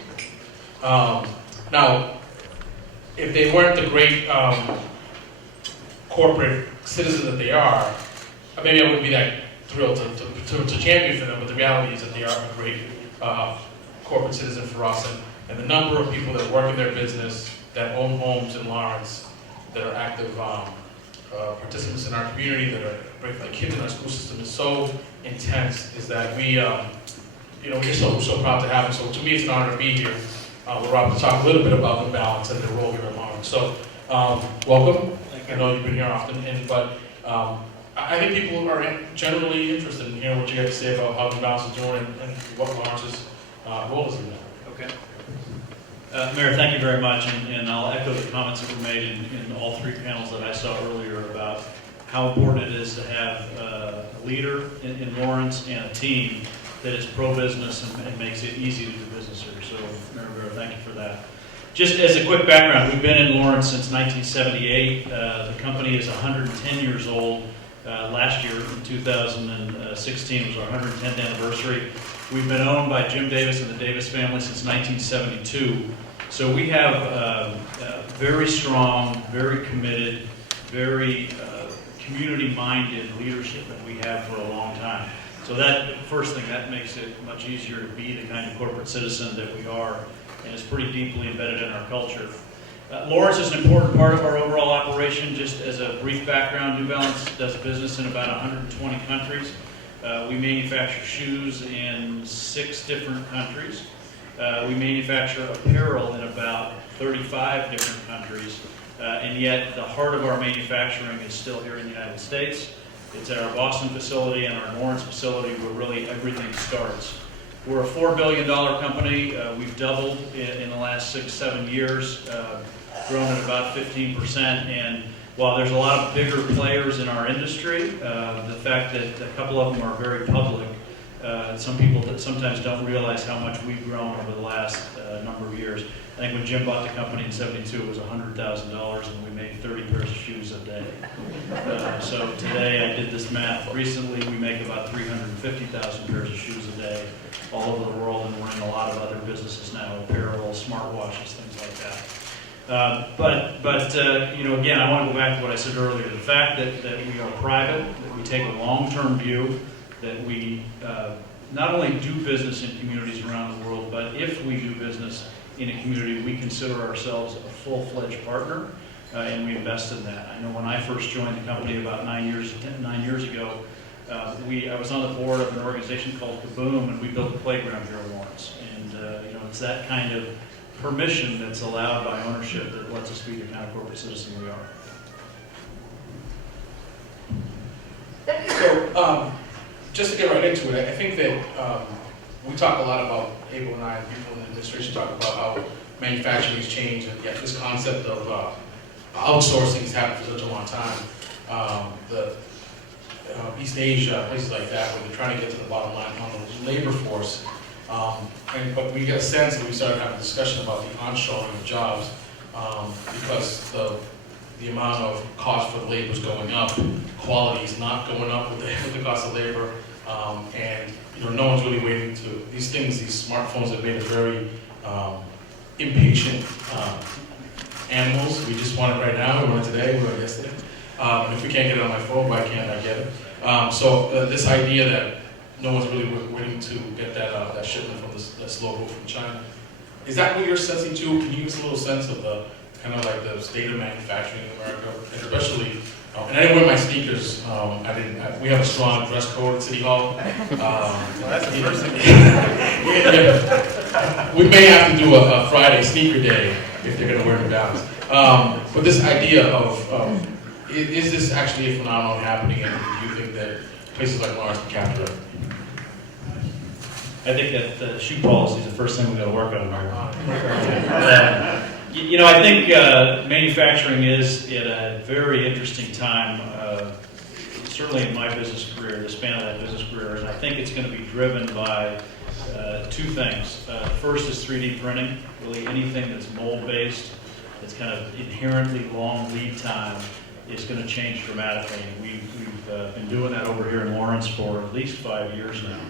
Now, if they weren't the great corporate citizens that they are, maybe I wouldn't be that thrilled to champion for them, but the reality is that they are a great corporate citizen for us. And the number of people that work in their business, that own homes in Lawrence, that are active participants in our community, that are like kids in our school system is so intense, is that we, you know, we're so proud to have them. So to me, it's an honor to be here. We're about to talk a little bit about the balance and their role here in Lawrence. So, welcome. I know you've been here often, but I think people are generally interested in hearing what you have to say about how the balance is doing and what Lawrence's role is in that. Okay. Mayor, thank you very much, and I'll echo the comments that were made in all three panels that I saw earlier about how important it is to have a leader in Lawrence and a team that is pro-business and makes it easy to do business here. So, Mayor Rivera, thank you for that. Just as a quick background, we've been in Lawrence since 1978. The company is 110 years old. Last year, in 2016, was our 110th anniversary. We've been owned by Jim Davis and the Davis family since 1972. So we have very strong, very committed, very community-minded leadership that we have for a long time. So that, first thing, that makes it much easier to be the kind of corporate citizen that we are, and it's pretty deeply embedded in our culture. Lawrence is an important part of our overall operation. Just as a brief background, New Balance does business in about 120 countries. We manufacture shoes in 6 different countries. We manufacture apparel in about 35 different countries. And yet the heart of our manufacturing is still here in the United States. It's at our Boston facility and our Lawrence facility where really everything starts. We're a $4 billion company. We've doubled in the last 6-7 years, grown at about 15%, and while there's a lot of bigger players in our industry, the fact that a couple of them are very public, some people that sometimes don't realize how much we've grown over the last number of years. I think when Jim bought the company in '72, it was $100,000, and we made 30 pairs of shoes a day. So today, I did this math recently, we make about 350,000 pairs of shoes a day all over the world, and we're in a lot of other businesses now, apparel, smartwatches, things like that. But you know, again, I want to go back to what I said earlier. The fact that we are private, that we take a long-term view, that we not only do business in communities around the world, but if we do business in a community, we consider ourselves a full-fledged partner, and we invest in that. I know when I first joined the company about 9 years ago, I was on the board of an organization called Kaboom, and we built a playground here in Lawrence. And you know, it's that kind of permission that's allowed by ownership that lets us be the kind of corporate citizen we are. So, just to get right into it, I think that we talk a lot about, Abel and I, and people in the administration talk about how manufacturing has changed, and yet this concept of outsourcing has happened for such a long time. East Asia, places like that, where they're trying to get to the bottom line on the labor force. But we get a sense that we started having a discussion about the onshoring of jobs because the amount of cost for the labor is going up, quality is not going up with the cost of labor, and you know, no one's really waiting to, these smartphones have made us very impatient animals. We just want it right now, we want it today, we want it yesterday. If we can't get it on my phone, why can't I get it? So this idea that no one's really waiting to get that shipment from that slow boat from China, is that what you're sensing too? Can you give us a little sense of the kind of like the state of manufacturing in America, and especially? And I didn't wear my sneakers. We have a strong dress code at City Hall. That's the first thing. Yeah. We may have to do a Friday sneaker day if they're going to wear New Balance. But this idea of is this actually a phenomenon happening, and do you think that places like Lawrence can capture it? I think that the shoe policy is the first thing we've got to work on. You know, I think manufacturing is at a very interesting time, certainly in my business career, the span of that business career, and I think it's going to be driven by two things. First is 3D printing, really anything that's mold-based, that's kind of inherently long lead time, is going to change dramatically. We've been doing that over here in Lawrence for at least 5 years now.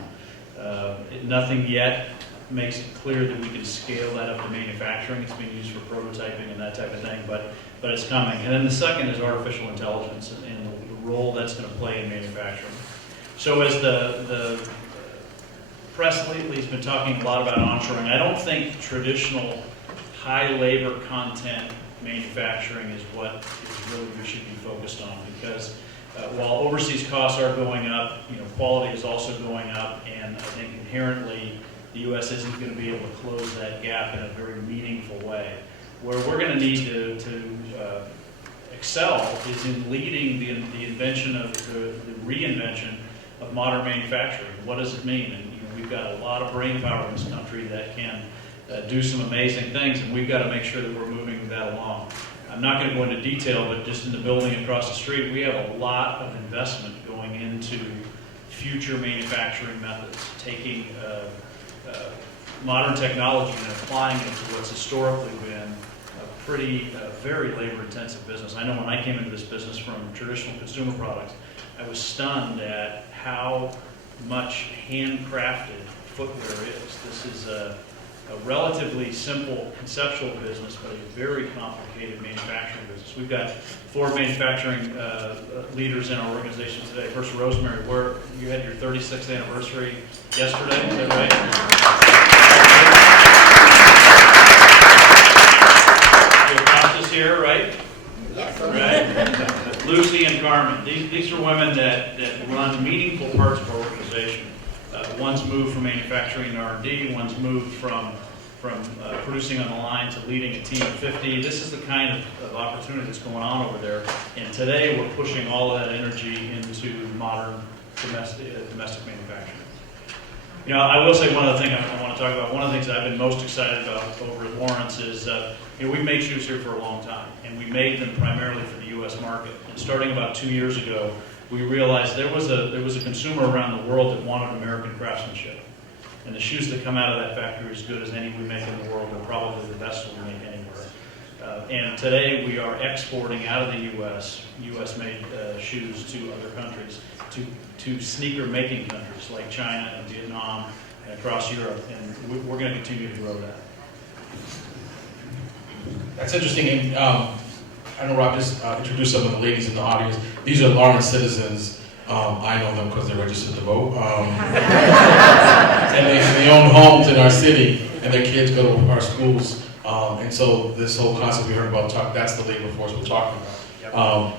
Nothing yet makes it clear that we can scale that up to manufacturing. It's being used for prototyping and that type of thing, but it's coming. And then the second is artificial intelligence and the role that's going to play in manufacturing. So as the press lately has been talking a lot about onshoring, I don't think traditional high labor content manufacturing is what is really we should be focused on, because while overseas costs are going up, you know, quality is also going up, and I think inherently the U.S. isn't going to be able to close that gap in a very meaningful way. Where we're going to need to excel is in leading the invention of the reinvention of modern manufacturing. What does it mean? And you know, we've got a lot of brain power in this country that can do some amazing things, and we've got to make sure that we're moving that along. I'm not going to go into detail, but just in the building across the street, we have a lot of investment going into future manufacturing methods, taking modern technology and applying it to what's historically been a pretty, very labor-intensive business. I know when I came into this business from traditional consumer products, I was stunned at how much handcrafted footwear is. This is a relatively simple conceptual business, but a very complicated manufacturing business. We've got 4 manufacturing leaders in our organization today. First, Rosemary, where you had your 36th anniversary yesterday, is that right? Your here, right? Yes. Right. Lucy and Carmen. These are women that run meaningful parts of our organization. One's moved from manufacturing to R&D, one's moved from producing on the line to leading a team of 50. This is the kind of opportunity that's going on over there. And today we're pushing all of that energy into modern domestic manufacturing. You know, I will say one other thing I want to talk about. One of the things that I've been most excited about over at Lawrence is we've made shoes here for a long time, and we made them primarily for the U.S. market. And starting about 2 years ago, we realized there was a consumer around the world that wanted American craftsmanship. And the shoes that come out of that factory are as good as any we make in the world. They're probably the best we make anywhere. And today we are exporting out of the U.S. U.S.-made shoes to other countries, to sneaker-making countries like China and Vietnam and across Europe. And we're going to continue to grow that. That's interesting. And, I know Rob just introduced some of the ladies in the audience. These are Lawrence citizens. I know them because they're registered to vote. And they own homes in our city, and their kids go to our schools. And so this whole concept we heard about, that's the labor force we're talking about.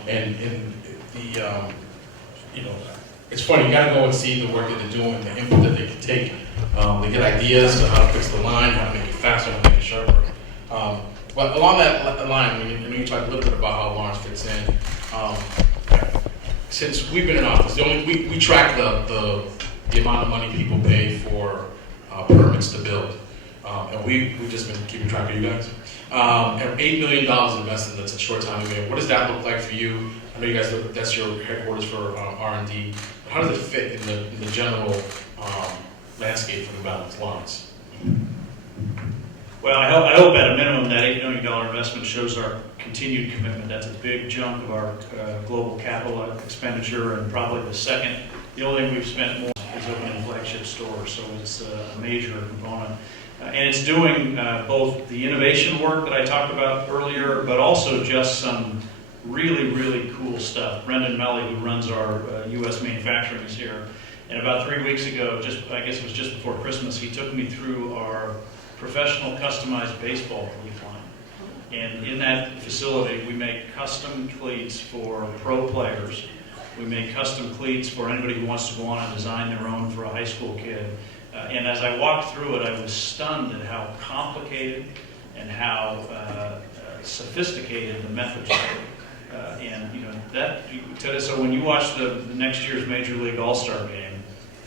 It's funny, you gotta go and see the work that they're doing, the input that they can take. They get ideas on how to fix the line, how to make it faster, how to make it sharper. But along that line, I know you talked a little bit about how Lawrence fits in. Since we've been in office, we track the amount of money people pay for permits to build. And we've just been keeping track of you guys. And $8 million invested, that's a short time ago. What does that look like for you? I know you guys, that's your headquarters for R&D. How does it fit in the general landscape for New Balance, Lawrence? Well, I hope at a minimum that $8 million investment shows our continued commitment. That's a big chunk of our global capital expenditure, and probably the only thing we've spent more is opening flagship stores, so it's a major component. And it's doing both the innovation work that I talked about earlier, but also just some really, really cool stuff. Brendan Melly, who runs our U.S. manufacturing, is here. And about 3 weeks ago, I guess it was just before Christmas, he took me through our professional customized baseball cleat line. And in that facility, we make custom cleats for pro players. We make custom cleats for anybody who wants to go on and design their own for a high school kid. And as I walked through it, I was stunned at how complicated and how sophisticated the methods are. So when you watch the next year's Major League All-Star game,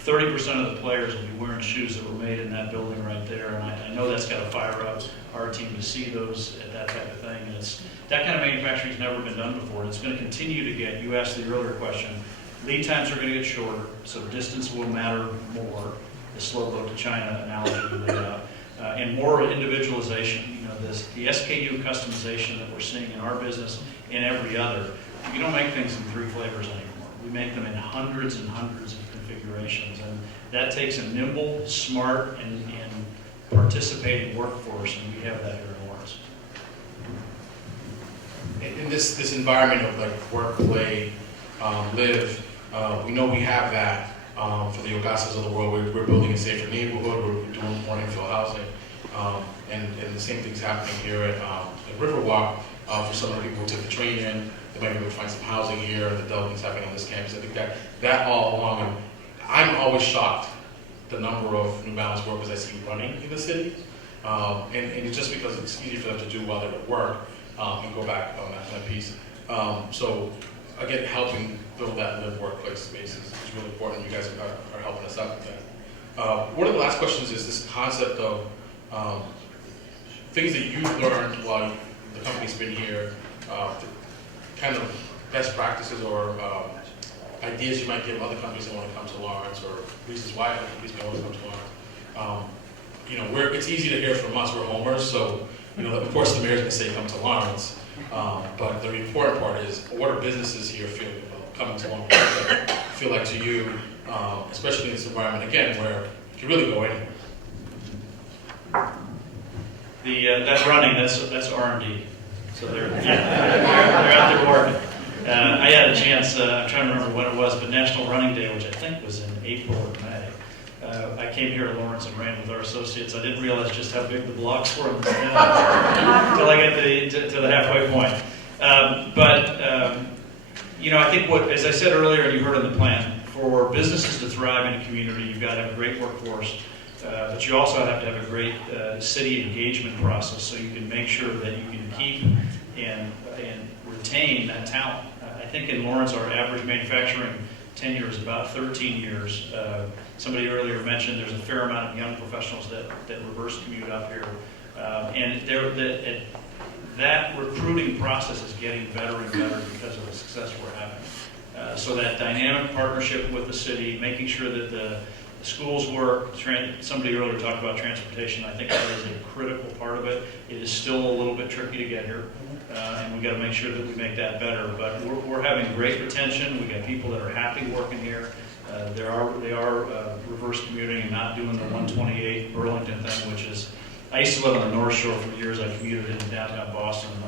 30% of the players will be wearing shoes that were made in that building right there. And I know that's got to fire up our team to see those, that type of thing. And that kind of manufacturing has never been done before. And it's going to continue to get, you asked the earlier question, lead times are going to get shorter, so distance will matter more. The slow boat to China analogy we laid out, and more individualization. The SKU customization that we're seeing in our business and every other. You don't make things in 3 flavors anymore. We make them in hundreds and hundreds of configurations, and that takes a nimble, smart, and participating workforce, and we have that here in Lawrence. In this environment of like work, play, live, we know we have that. For the Ogasas of the world, we're building a safer neighborhood, we're doing more infill housing, and the same thing's happening here at Riverwalk. For some of the people who took the train in, they might be able to find some housing here, the development's happening on this campus. I think that all along, and I'm always shocked the number of New Balance workers I see running in the city, and it's just because it's easy for them to do while they're at work and go back on that piece. So again, helping build that live workplace spaces is really important. You guys are helping us out with that. One of the last questions is this concept of things that you've learned while the company's been here, kind of best practices or ideas you might give other companies that want to come to Lawrence, or reasons why other companies may want to come to Lawrence. It's easy to hear from us, we're homers, so of course the mayor's going to say come to Lawrence. But the important part is, what are businesses here feel about coming to Lawrence? Feel like to you, especially in this environment again, where you can really go anywhere. That's running. That's R&D. So they're out there working. I had a chance. I'm trying to remember when it was, but National Running Day, which I think was in April or May. I came here to Lawrence and ran with our associates. I didn't realize just how big the blocks were until I got to the halfway point. I think as I said earlier, and you heard in the plan, for businesses to thrive in a community, you've got to have a great workforce, but you also have to have a great city engagement process, so you can make sure that you can keep and retain that talent. I think in Lawrence, our average manufacturing tenure is about 13 years. Somebody earlier mentioned there's a fair amount of young professionals that reverse commute up here. And that recruiting process is getting better and better because of the success we're having. So that dynamic partnership with the city, making sure that the schools work, somebody earlier talked about transportation. I think that is a critical part of it. It is still a little bit tricky to get here, and we've got to make sure that we make that better. But we're having great retention. We've got people that are happy working here. They are reverse commuting and not doing the 128 Burlington thing, which is, I used to live on the North Shore for years. I commuted into downtown Boston, and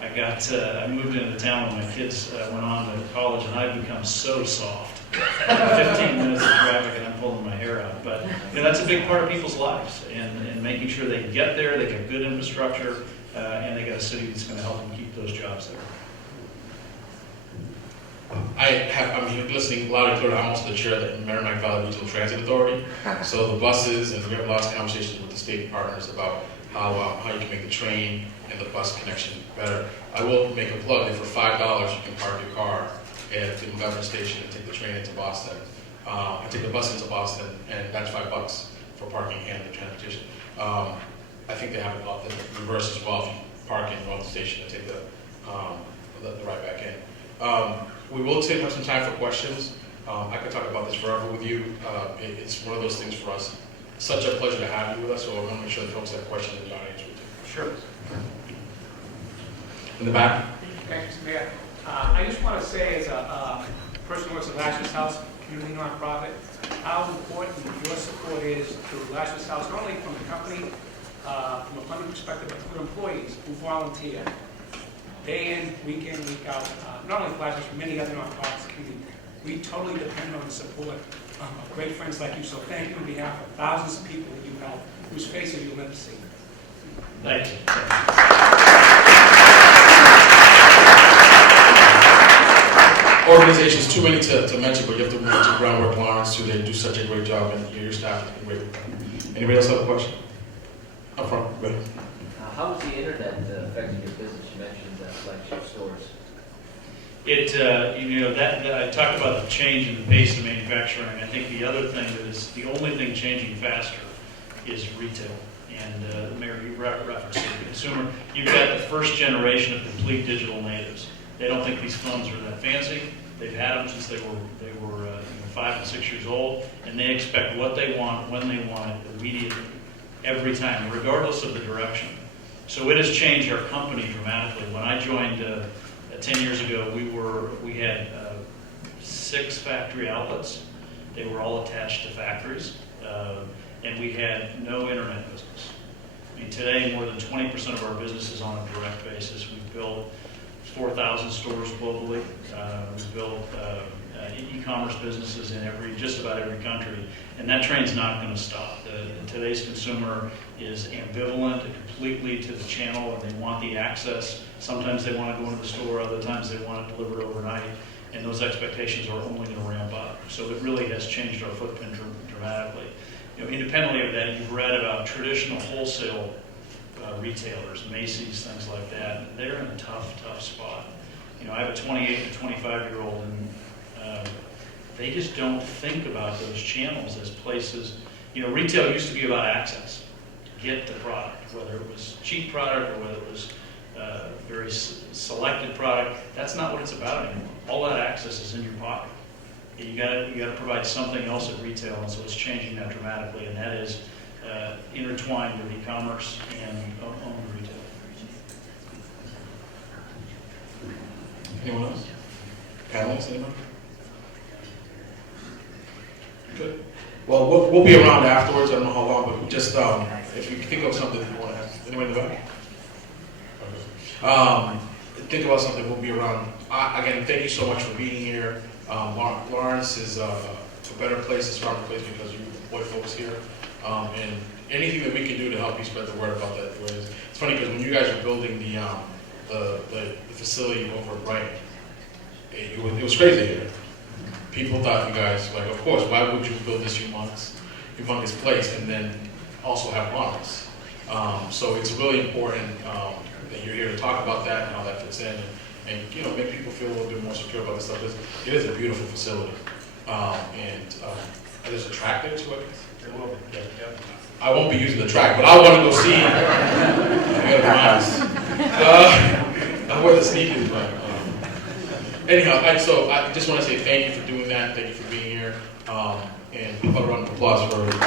I moved into town when my kids went on to college, and I've become so soft. 15 minutes of traffic and I'm pulling my hair out. But that's a big part of people's lives, and making sure they get there, they get good infrastructure, and they got a city that's going to help them keep those jobs there. I'm here listening loud and clear. I'm also the chair of the Merrimack Valley Regional Transit Authority. So the buses, and we have lots of conversations with the state partners about how you can make the train and the bus connection better. I will make a plug that for $5 you can park your car at the McGovern station and take the train into Boston. I take the bus into Boston, and that's $5 for parking and the transportation. I think they have it the reverse as well. If you park in the station and take the ride back in. We will have some time for questions. I could talk about this forever with you. It's one of those things for us. Such a pleasure to have you with us, so I want to make sure the folks that have questions in the audience will do. Sure. In the back. Thanks, Mayor. I just want to say, as a person who works at Lashes House, community nonprofit, how important your support is to Lashes House, not only from the company, from a funding perspective, but from employees who volunteer day in, week in, week out, not only for Lashes, but many other nonprofits in the community. We totally depend on the support of great friends like you, so thank you on behalf of thousands of people that you help, whose faces you'll never see. Thank you. Organizations, too many to mention, but you have to mention Groundwork Lawrence, who they do such a great job, and your staff is great. Anybody else have a question? Up front, go ahead. How is the internet affecting your business? You mentioned flagship stores. I talked about the change in the pace of manufacturing. I think the other thing that is the only thing changing faster is retail. And Mayor, you referenced the consumer. You've got the first generation of complete digital natives. They don't think these phones are that fancy. They've had them since they were 5 and 6 years old, and they expect what they want, when they want it, immediately, every time, regardless of the direction. So it has changed our company dramatically. When I joined 10 years ago, we had 6 factory outlets. They were all attached to factories, and we had no internet business. I mean, today more than 20% of our business is on a direct basis. We've built 4,000 stores globally. We've built e-commerce businesses in just about every country, and that train's not going to stop. Today's consumer is ambivalent completely to the channel, and they want the access. Sometimes they want to go into the store, other times they want it delivered overnight, and those expectations are only going to ramp up. So it really has changed our footprint dramatically. Independently of that, you've read about traditional wholesale retailers, Macy's, things like that. They're in a tough spot. I have a 28 and 25-year-old, and they just don't think about those channels as places. Retail used to be about access, get the product, whether it was cheap product or whether it was very selected product. That's not what it's about anymore. All that access is in your pocket. You got to provide something else at retail, and so it's changing that dramatically, and that is intertwined with e-commerce and owned retail. Anyone else? Panelists, anybody? Good. Well, we'll be around afterwards. I don't know how long, but just if you think of something that you want to ask. Anyone in the back? Okay. Think about something. We'll be around. Again, thank you so much for being here. Lawrence is a better place, a stronger place because you boy folks here. And anything that we can do to help you spread the word about that. It's funny because when you guys were building the facility over at Brighton, it was crazy here. People thought you guys, like, of course, why would you build this humongous place and then also have Lawrence? So it's really important that you're here to talk about that and how that fits in, and make people feel a little bit more secure about this stuff. It is a beautiful facility, and there's a track there too, I guess. I won't be using the track, but I want to go see. I gotta be honest. I wear the sneakers, but anyhow, so I just want to say thank you for doing that. Thank you for being here. And a round of applause for seeing you.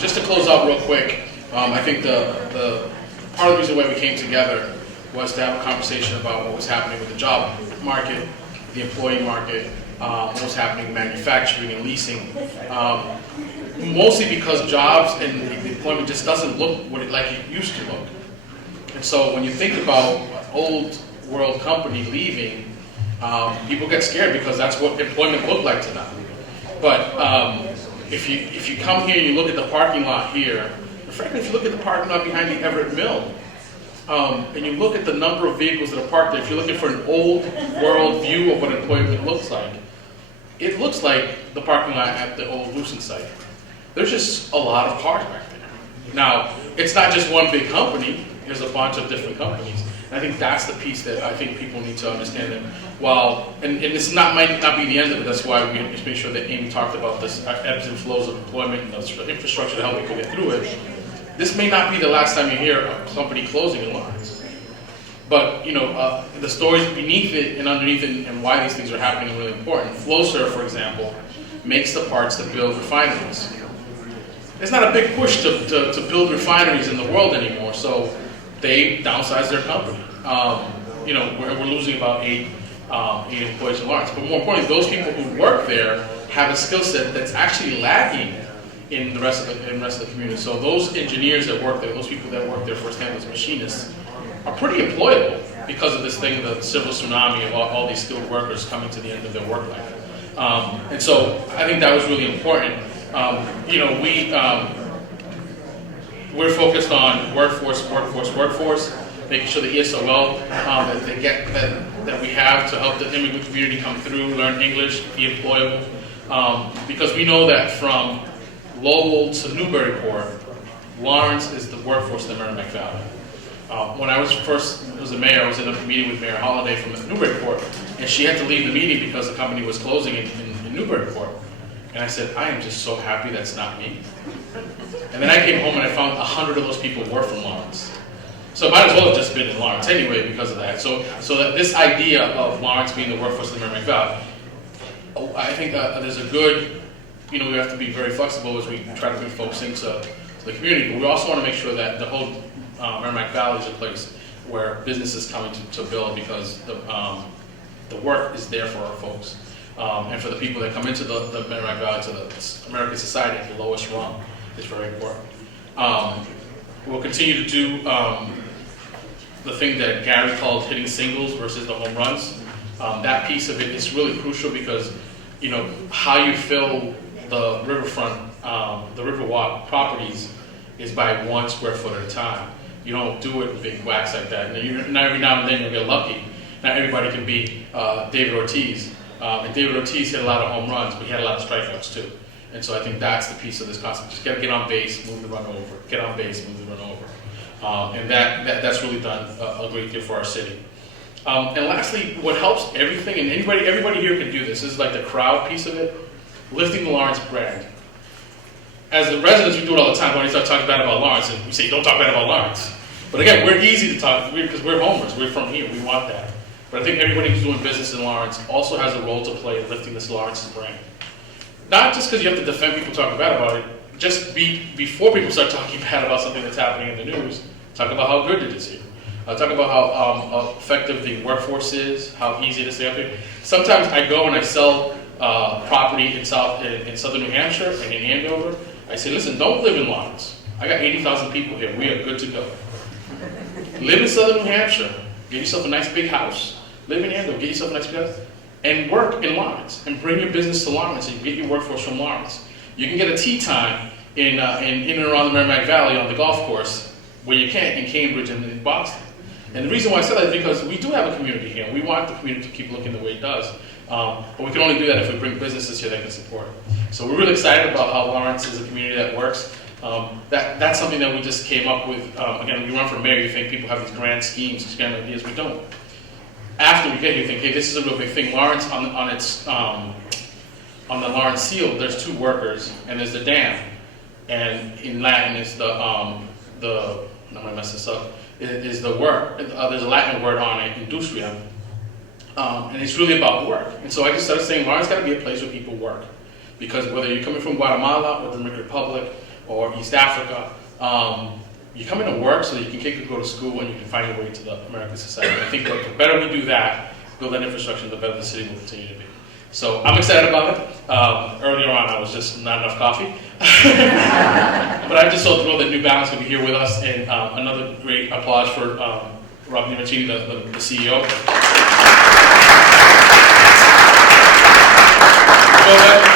Just to close out real quick, I think the part of the reason why we came together was to have a conversation about what was happening with the job market, the employee market, what was happening in manufacturing and leasing. Mostly because jobs and employment just doesn't look like it used to look. And so when you think about an old world company leaving, people get scared because that's what employment looked like to them. But if you come here and you look at the parking lot here, and frankly, if you look at the parking lot behind the Everett Mill, and you look at the number of vehicles that are parked there, if you're looking for an old world view of what employment looks like, it looks like the parking lot at the old Lucent site. There's just a lot of cars back there. Now, it's not just one big company, there's a bunch of different companies. And I think that's the piece that I think people need to understand that while, and this might not be the end of it, that's why we just make sure that Amy talked about this ebbs and flows of employment and the infrastructure to help people get through it. This may not be the last time you hear a company closing in Lawrence. But, the stories beneath it and underneath it and why these things are happening are really important. Flowserve, for example, makes the parts that build refineries. There's not a big push to build refineries in the world anymore, so they downsize their company. We're losing about eight employees in Lawrence. But more importantly, those people who work there have a skill set that's actually lacking in the rest of the community. So those engineers that work there, those people that work there firsthand as machinists, are pretty employable because of this thing, the civil tsunami of all these skilled workers coming to the end of their work life. And so I think that was really important. We're focused on workforce, making sure the ESOL that we have to help the immigrant community come through, learn English, be employable. Because we know that from Lowell to Newburyport, Lawrence is the workforce in the Merrimack Valley. When I was a mayor, I was in a meeting with Mayor Holliday from Newburyport, and she had to leave the meeting because the company was closing in Newburyport. And I said, I am just so happy that's not me. And then I came home and I found 100 of those people were from Lawrence. So I might as well have just been in Lawrence anyway because of that. So that this idea of Lawrence being the workforce of the Merrimack Valley, I think there's a good, we have to be very flexible as we try to bring folks into the community. But we also want to make sure that the whole Merrimack Valley is a place where business is coming to build because the work is there for our folks. And for the people that come into the Merrimack Valley, to the American society at the lowest rung, is very important. We'll continue to do the thing that Gary called hitting singles versus the home runs. That piece of it is really crucial because, how you fill the riverfront, the Riverwalk properties is by 1 square foot at a time. You don't do it in big whacks like that. And every now and then you'll get lucky. Not everybody can be David Ortiz. And David Ortiz hit a lot of home runs, but he had a lot of strikeouts too. And so I think that's the piece of this concept. Just gotta get on base, move the run over. Get on base, move the run over. And that's really done a great deal for our city. And lastly, what helps everything, and everybody here can do this is like the crowd piece of it, lifting the Lawrence brand. As the residents, we do it all the time when we start talking bad about Lawrence, and we say, don't talk bad about Lawrence. But again, we're easy to talk, because we're homers, we're from here, we want that. But I think everybody who's doing business in Lawrence also has a role to play in lifting this Lawrence's brand. Not just because you have to defend people talking bad about it, just before people start talking bad about something that's happening in the news, talk about how good it is here. Talk about how effective the workforce is, how easy it is to stay up here. Sometimes I go and I sell property in southern New Hampshire and in Andover. I say, listen, don't live in Lawrence. I got 80,000 people here. We are good to go. Live in southern New Hampshire. Get yourself a nice big house. Live in Andover. Get yourself a nice big house. And work in Lawrence. And bring your business to Lawrence and get your workforce from Lawrence. You can get a tea time in and around the Merrimack Valley on the golf course where you can't in Cambridge and in Boston. And the reason why I said that is because we do have a community here. We want the community to keep looking the way it does. But we can only do that if we bring businesses here that can support it. So we're really excited about how Lawrence is a community that works. That's something that we just came up with. Again, when you run for mayor, you think people have these grand schemes, these grand ideas. We don't. after we get here, you think, hey, this is a real big thing. Lawrence, on the Lawrence Seal, there's 2 workers, and there's the dam. And in Latin, it's I'm gonna mess this up, is the work. There's a Latin word on it, industria. And it's really about work. And so I just started saying, Lawrence got to be a place where people work. Because whether you're coming from Guatemala or the Dominican Republic or East Africa, you come into work so that you can go to school and you can find your way to the American society. And I think that the better we do that, build that infrastructure, the better the city will continue to be. So I'm excited about it. Earlier on, I was just not enough coffee. But I'm just so thrilled that New Balance will be here with us. And another great applause for Rob Nemancini, the CEO. Go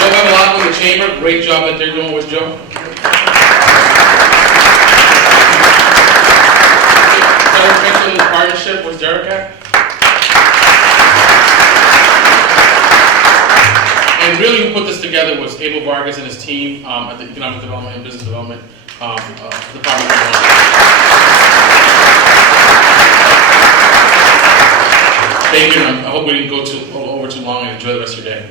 have a lot with the chamber. Great job that they're doing with Joe. Thanks for the partnership with Derek. And really who put this together was Abel Vargas and his team at the Economic Development and Business Development Department. Thank you, and I hope we didn't go over too long and enjoy the rest of your day.